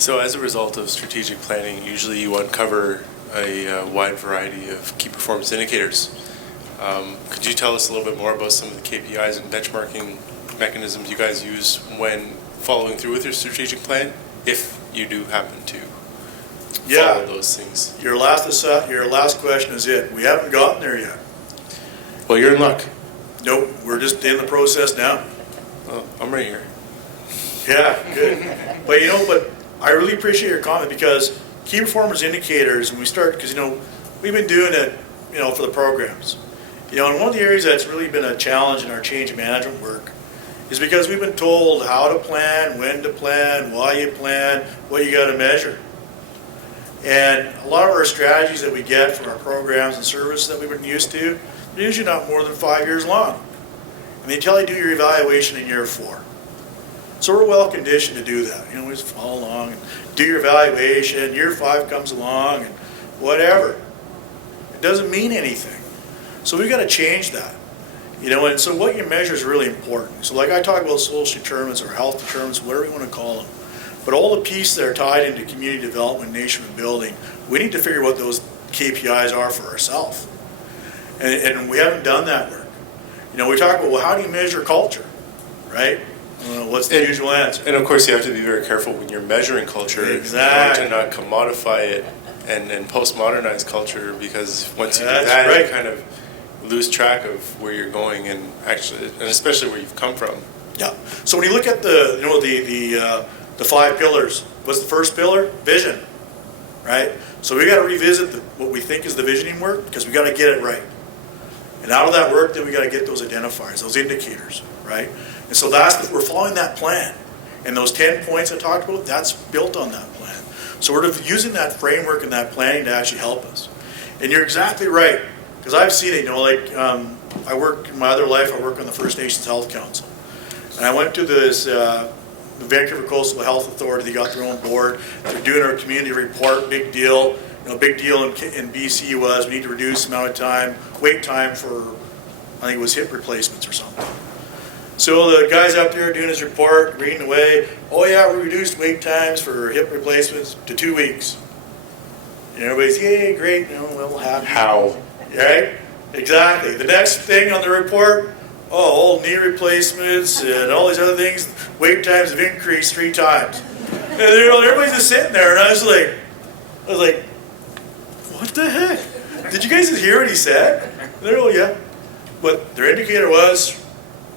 So as a result of strategic planning, usually you uncover a wide variety of key performance indicators. Could you tell us a little bit more about some of the KPIs and benchmarking mechanisms you guys use when following through with your strategic plan, if you do happen to follow those things? Your last question is it. We haven't gotten there yet. Well, you're in luck. Nope, we're just in the process now. Well, I'm right here. Yeah, good. But I really appreciate your comment, because key performance indicators, when we start, because, we've been doing it, for the programs. And one of the areas that's really been a challenge in our change management work is because we've been told how to plan, when to plan, why you plan, what you got to measure. And a lot of our strategies that we get from our programs and services that we've been used to, they're usually not more than 5 years long. And they tell you to do your evaluation in year 4. So we're well conditioned to do that. We just follow along and do your evaluation. Year 5 comes along and whatever. It doesn't mean anything. So we've got to change that. And so what you measure is really important. So like I talk about social determinants or health determinants, whatever you want to call them. But all the pieces that are tied into community development, nation building, we need to figure what those KPIs are for ourselves. And we haven't done that work. We talk about, well, how do you measure culture, right? What's the usual answer? And of course, you have to be very careful when you're measuring culture. Exactly. To not commodify it and postmodernize culture, because once you do That's that, right. you kind of lose track of where you're going and especially where you've come from. Yeah. So when you look at the 5 pillars, what's the first pillar? Vision, right? So we got to revisit what we think is the visioning work, because we got to get it right. And out of that work, then we got to get those identifiers, those indicators, right? And so we're following that plan. And those 10 points I talked about, that's built on that plan. So we're using that framework and that planning to actually help us. And you're exactly right, because I've seen it. I work in my other life. I work on the First Nations Health Council, and I went to this the Vancouver Coastal Health Authority. They got their own board. They're doing our community report. Big deal. Big deal in BC was we need to reduce the amount of wait time for, I think it was hip replacements or something. So the guy's up there doing his report, reading away. Oh yeah, we reduced wait times for hip replacements to 2 weeks. And everybody's, yay, great, well, happy. How? Right? Exactly. The next thing on the report, all knee replacements and all these other things, wait times have increased 3 times. And everybody's just sitting there, and I was like, what the heck? Did you guys just hear what he said? And they're all, yeah. But their indicator was,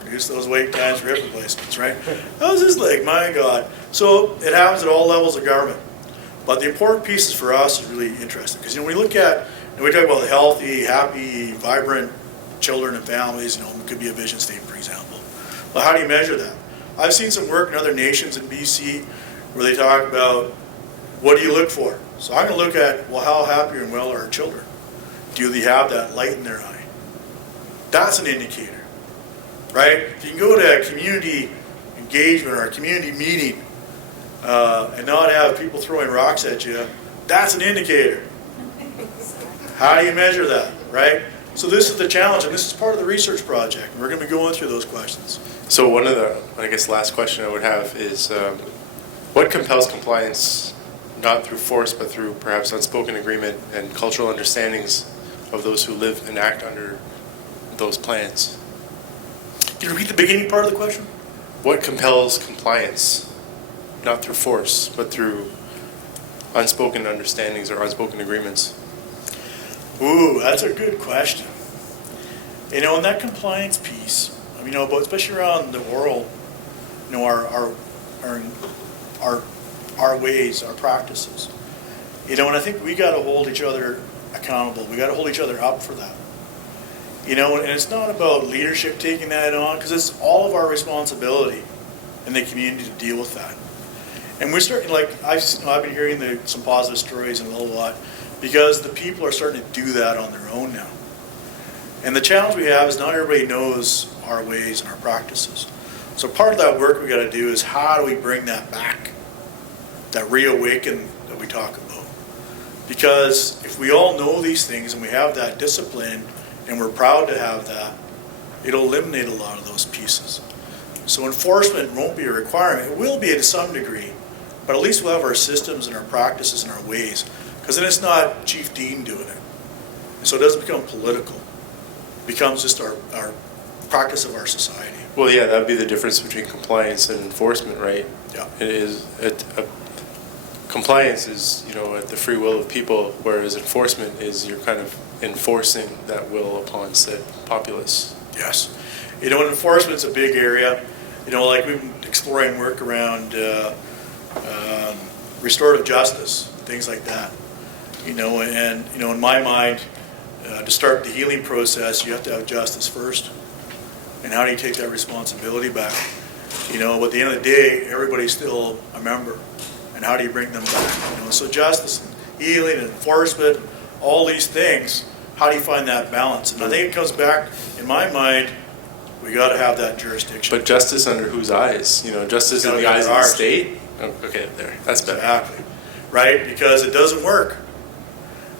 reduce those wait times for hip replacements, right? I was just like, my God. So it happens at all levels of government. But the important pieces for us is really interesting, because when we look at, we talk about healthy, happy, vibrant children and families, it could be a vision statement, for example. Well, how do you measure that? I've seen some work in other nations in BC where they talk about, what do you look for? So I'm going to look at, well, how happy and well are our children? Do they have that light in their eye? That's an indicator, right? If you can go to a community engagement or a community meeting and not have people throwing rocks at you, that's an indicator. How do you measure that, right? So this is the challenge, and this is part of the research project. We're going to be going through those questions. So one of the, last question I would have is, what compels compliance, not through force, but through perhaps unspoken agreement and cultural understandings of those who live and act under those plans? Can you repeat the beginning part of the question? What compels compliance, not through force, but through unspoken understandings or unspoken agreements? Ooh, that's a good question. And that compliance piece, but especially around the world, our ways, our practices. And I think we got to hold each other accountable. We got to hold each other up for that. And it's not about leadership taking that on, because it's all of our responsibility in the community to deal with that. And we're starting, I've been hearing some positive stories in Lil'wat, because the people are starting to do that on their own now. And the challenge we have is not everybody knows our ways and our practices. So part of that work we got to do is, how do we bring that back, that reawaken that we talk about? Because if we all know these things and we have that discipline and we're proud to have that, it'll eliminate a lot of those pieces. So enforcement won't be a requirement. It will be to some degree, But at least we'll have our systems and our practices and our ways, because then it's not Chief Dean doing it. And so it doesn't become political. It becomes just our practice of our society. Well, yeah, that'd be the difference between compliance and enforcement, right? Yeah. It is, compliance is, at the free will of people, whereas enforcement is you're kind of enforcing that will upon said populace. Yes. And enforcement's a big area. Like we've been exploring work around restorative justice, things like that. In my mind, to start the healing process, you have to have justice first. And how do you take that responsibility back? But at the end of the day, everybody's still a member. And how do you bring them back? So justice, and healing, and enforcement, all these things, how do you find that balance? And I think it comes back, in my mind, we got to have that jurisdiction. But justice under whose eyes? Justice in the eyes of the state? Oh, okay, there. That's better. Exactly. Right? Because it doesn't work.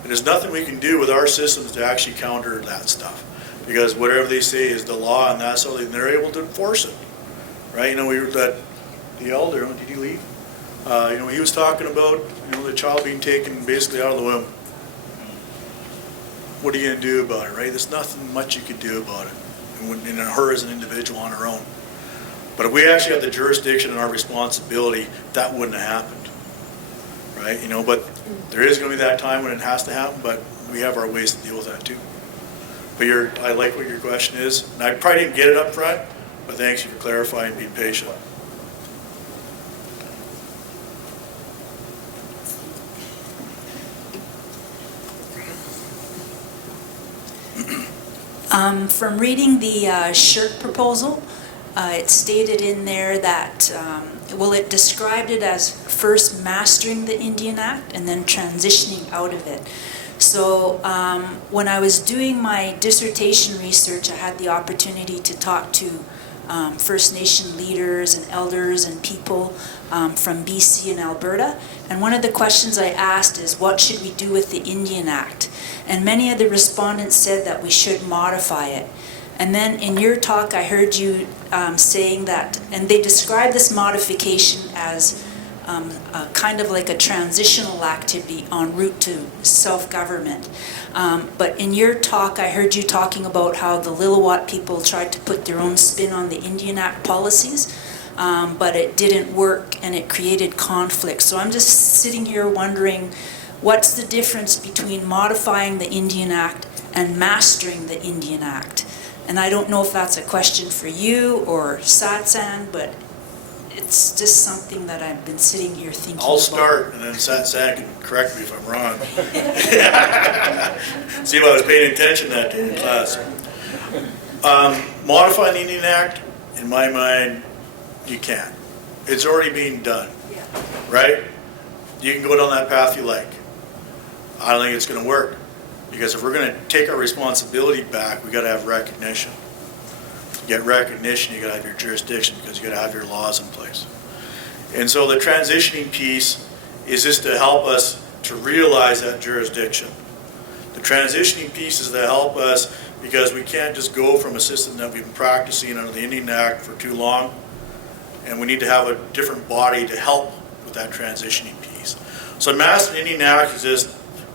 And there's nothing we can do with our systems to actually counter that stuff. Because whatever they say is the law, and that's how they're able to enforce it. Right? We were that the elder, did he leave? He was talking about, the child being taken basically out of the womb. What are you going to do about it, right? There's nothing much you could do about it. And her as an individual on her own. But if we actually had the jurisdiction and our responsibility, that wouldn't have happened. Right? But there is going to be that time when it has to happen, but we have our ways to deal with that too. But I like what your question is. And I probably didn't get it up front, but thanks you for clarifying and being patient. From reading the shirt proposal, it stated in there that, it described it as first mastering the Indian Act and then transitioning out of it. So when I was doing my dissertation research, I had the opportunity to talk to First Nation leaders and elders and people from BC and Alberta. And one of the questions I asked is, what should we do with the Indian Act? And many of the respondents said that we should modify it. And then in your talk, I heard you saying that, and they described this modification as kind of like a transitional activity en route to self-government. But in your talk, I heard you talking about how the Lil'wat people tried to put their own spin on the Indian Act policies, but it didn't work and it created conflict. So I'm just sitting here wondering, what's the difference between modifying the Indian Act and mastering the Indian Act? And I don't know if that's a question for you or Satsang, but it's just something that I've been sitting here thinking about. I'll start, and then Satsang can correct me if I'm wrong. See if I was paying attention that day in class. Modifying the Indian Act, in my mind, you can't. It's already being done, right? You can go down that path you like. I don't think it's going to work. Because if we're going to take our responsibility back, we got to have recognition. To get recognition, you got to have your jurisdiction, because you got to have your laws in place. And so the transitioning piece is just to help us to realize that jurisdiction. The transitioning piece is to help us, because we can't just go from a system that we've been practicing under the Indian Act for too long, and we need to have a different body to help with that transitioning piece. So mastering the Indian Act is just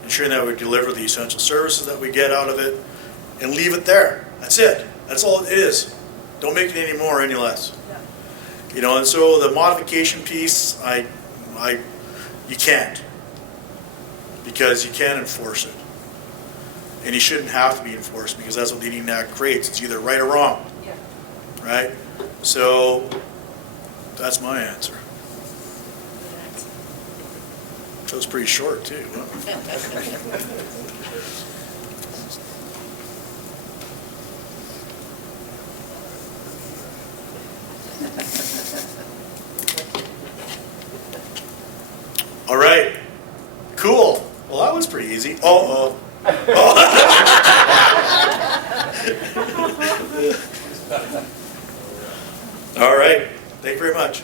ensuring that we deliver the essential services that we get out of it, and leave it there. That's it. That's all it is. Don't make it any more or any less. Yeah. And so the modification piece, you can't. Because you can't enforce it. And you shouldn't have to be enforced, because that's what the Indian Act creates. It's either right or wrong. Yeah. Right? So that's my answer. That was pretty short, too. All right. Cool. Well, that was pretty easy. Oh. All right. Thank you very much.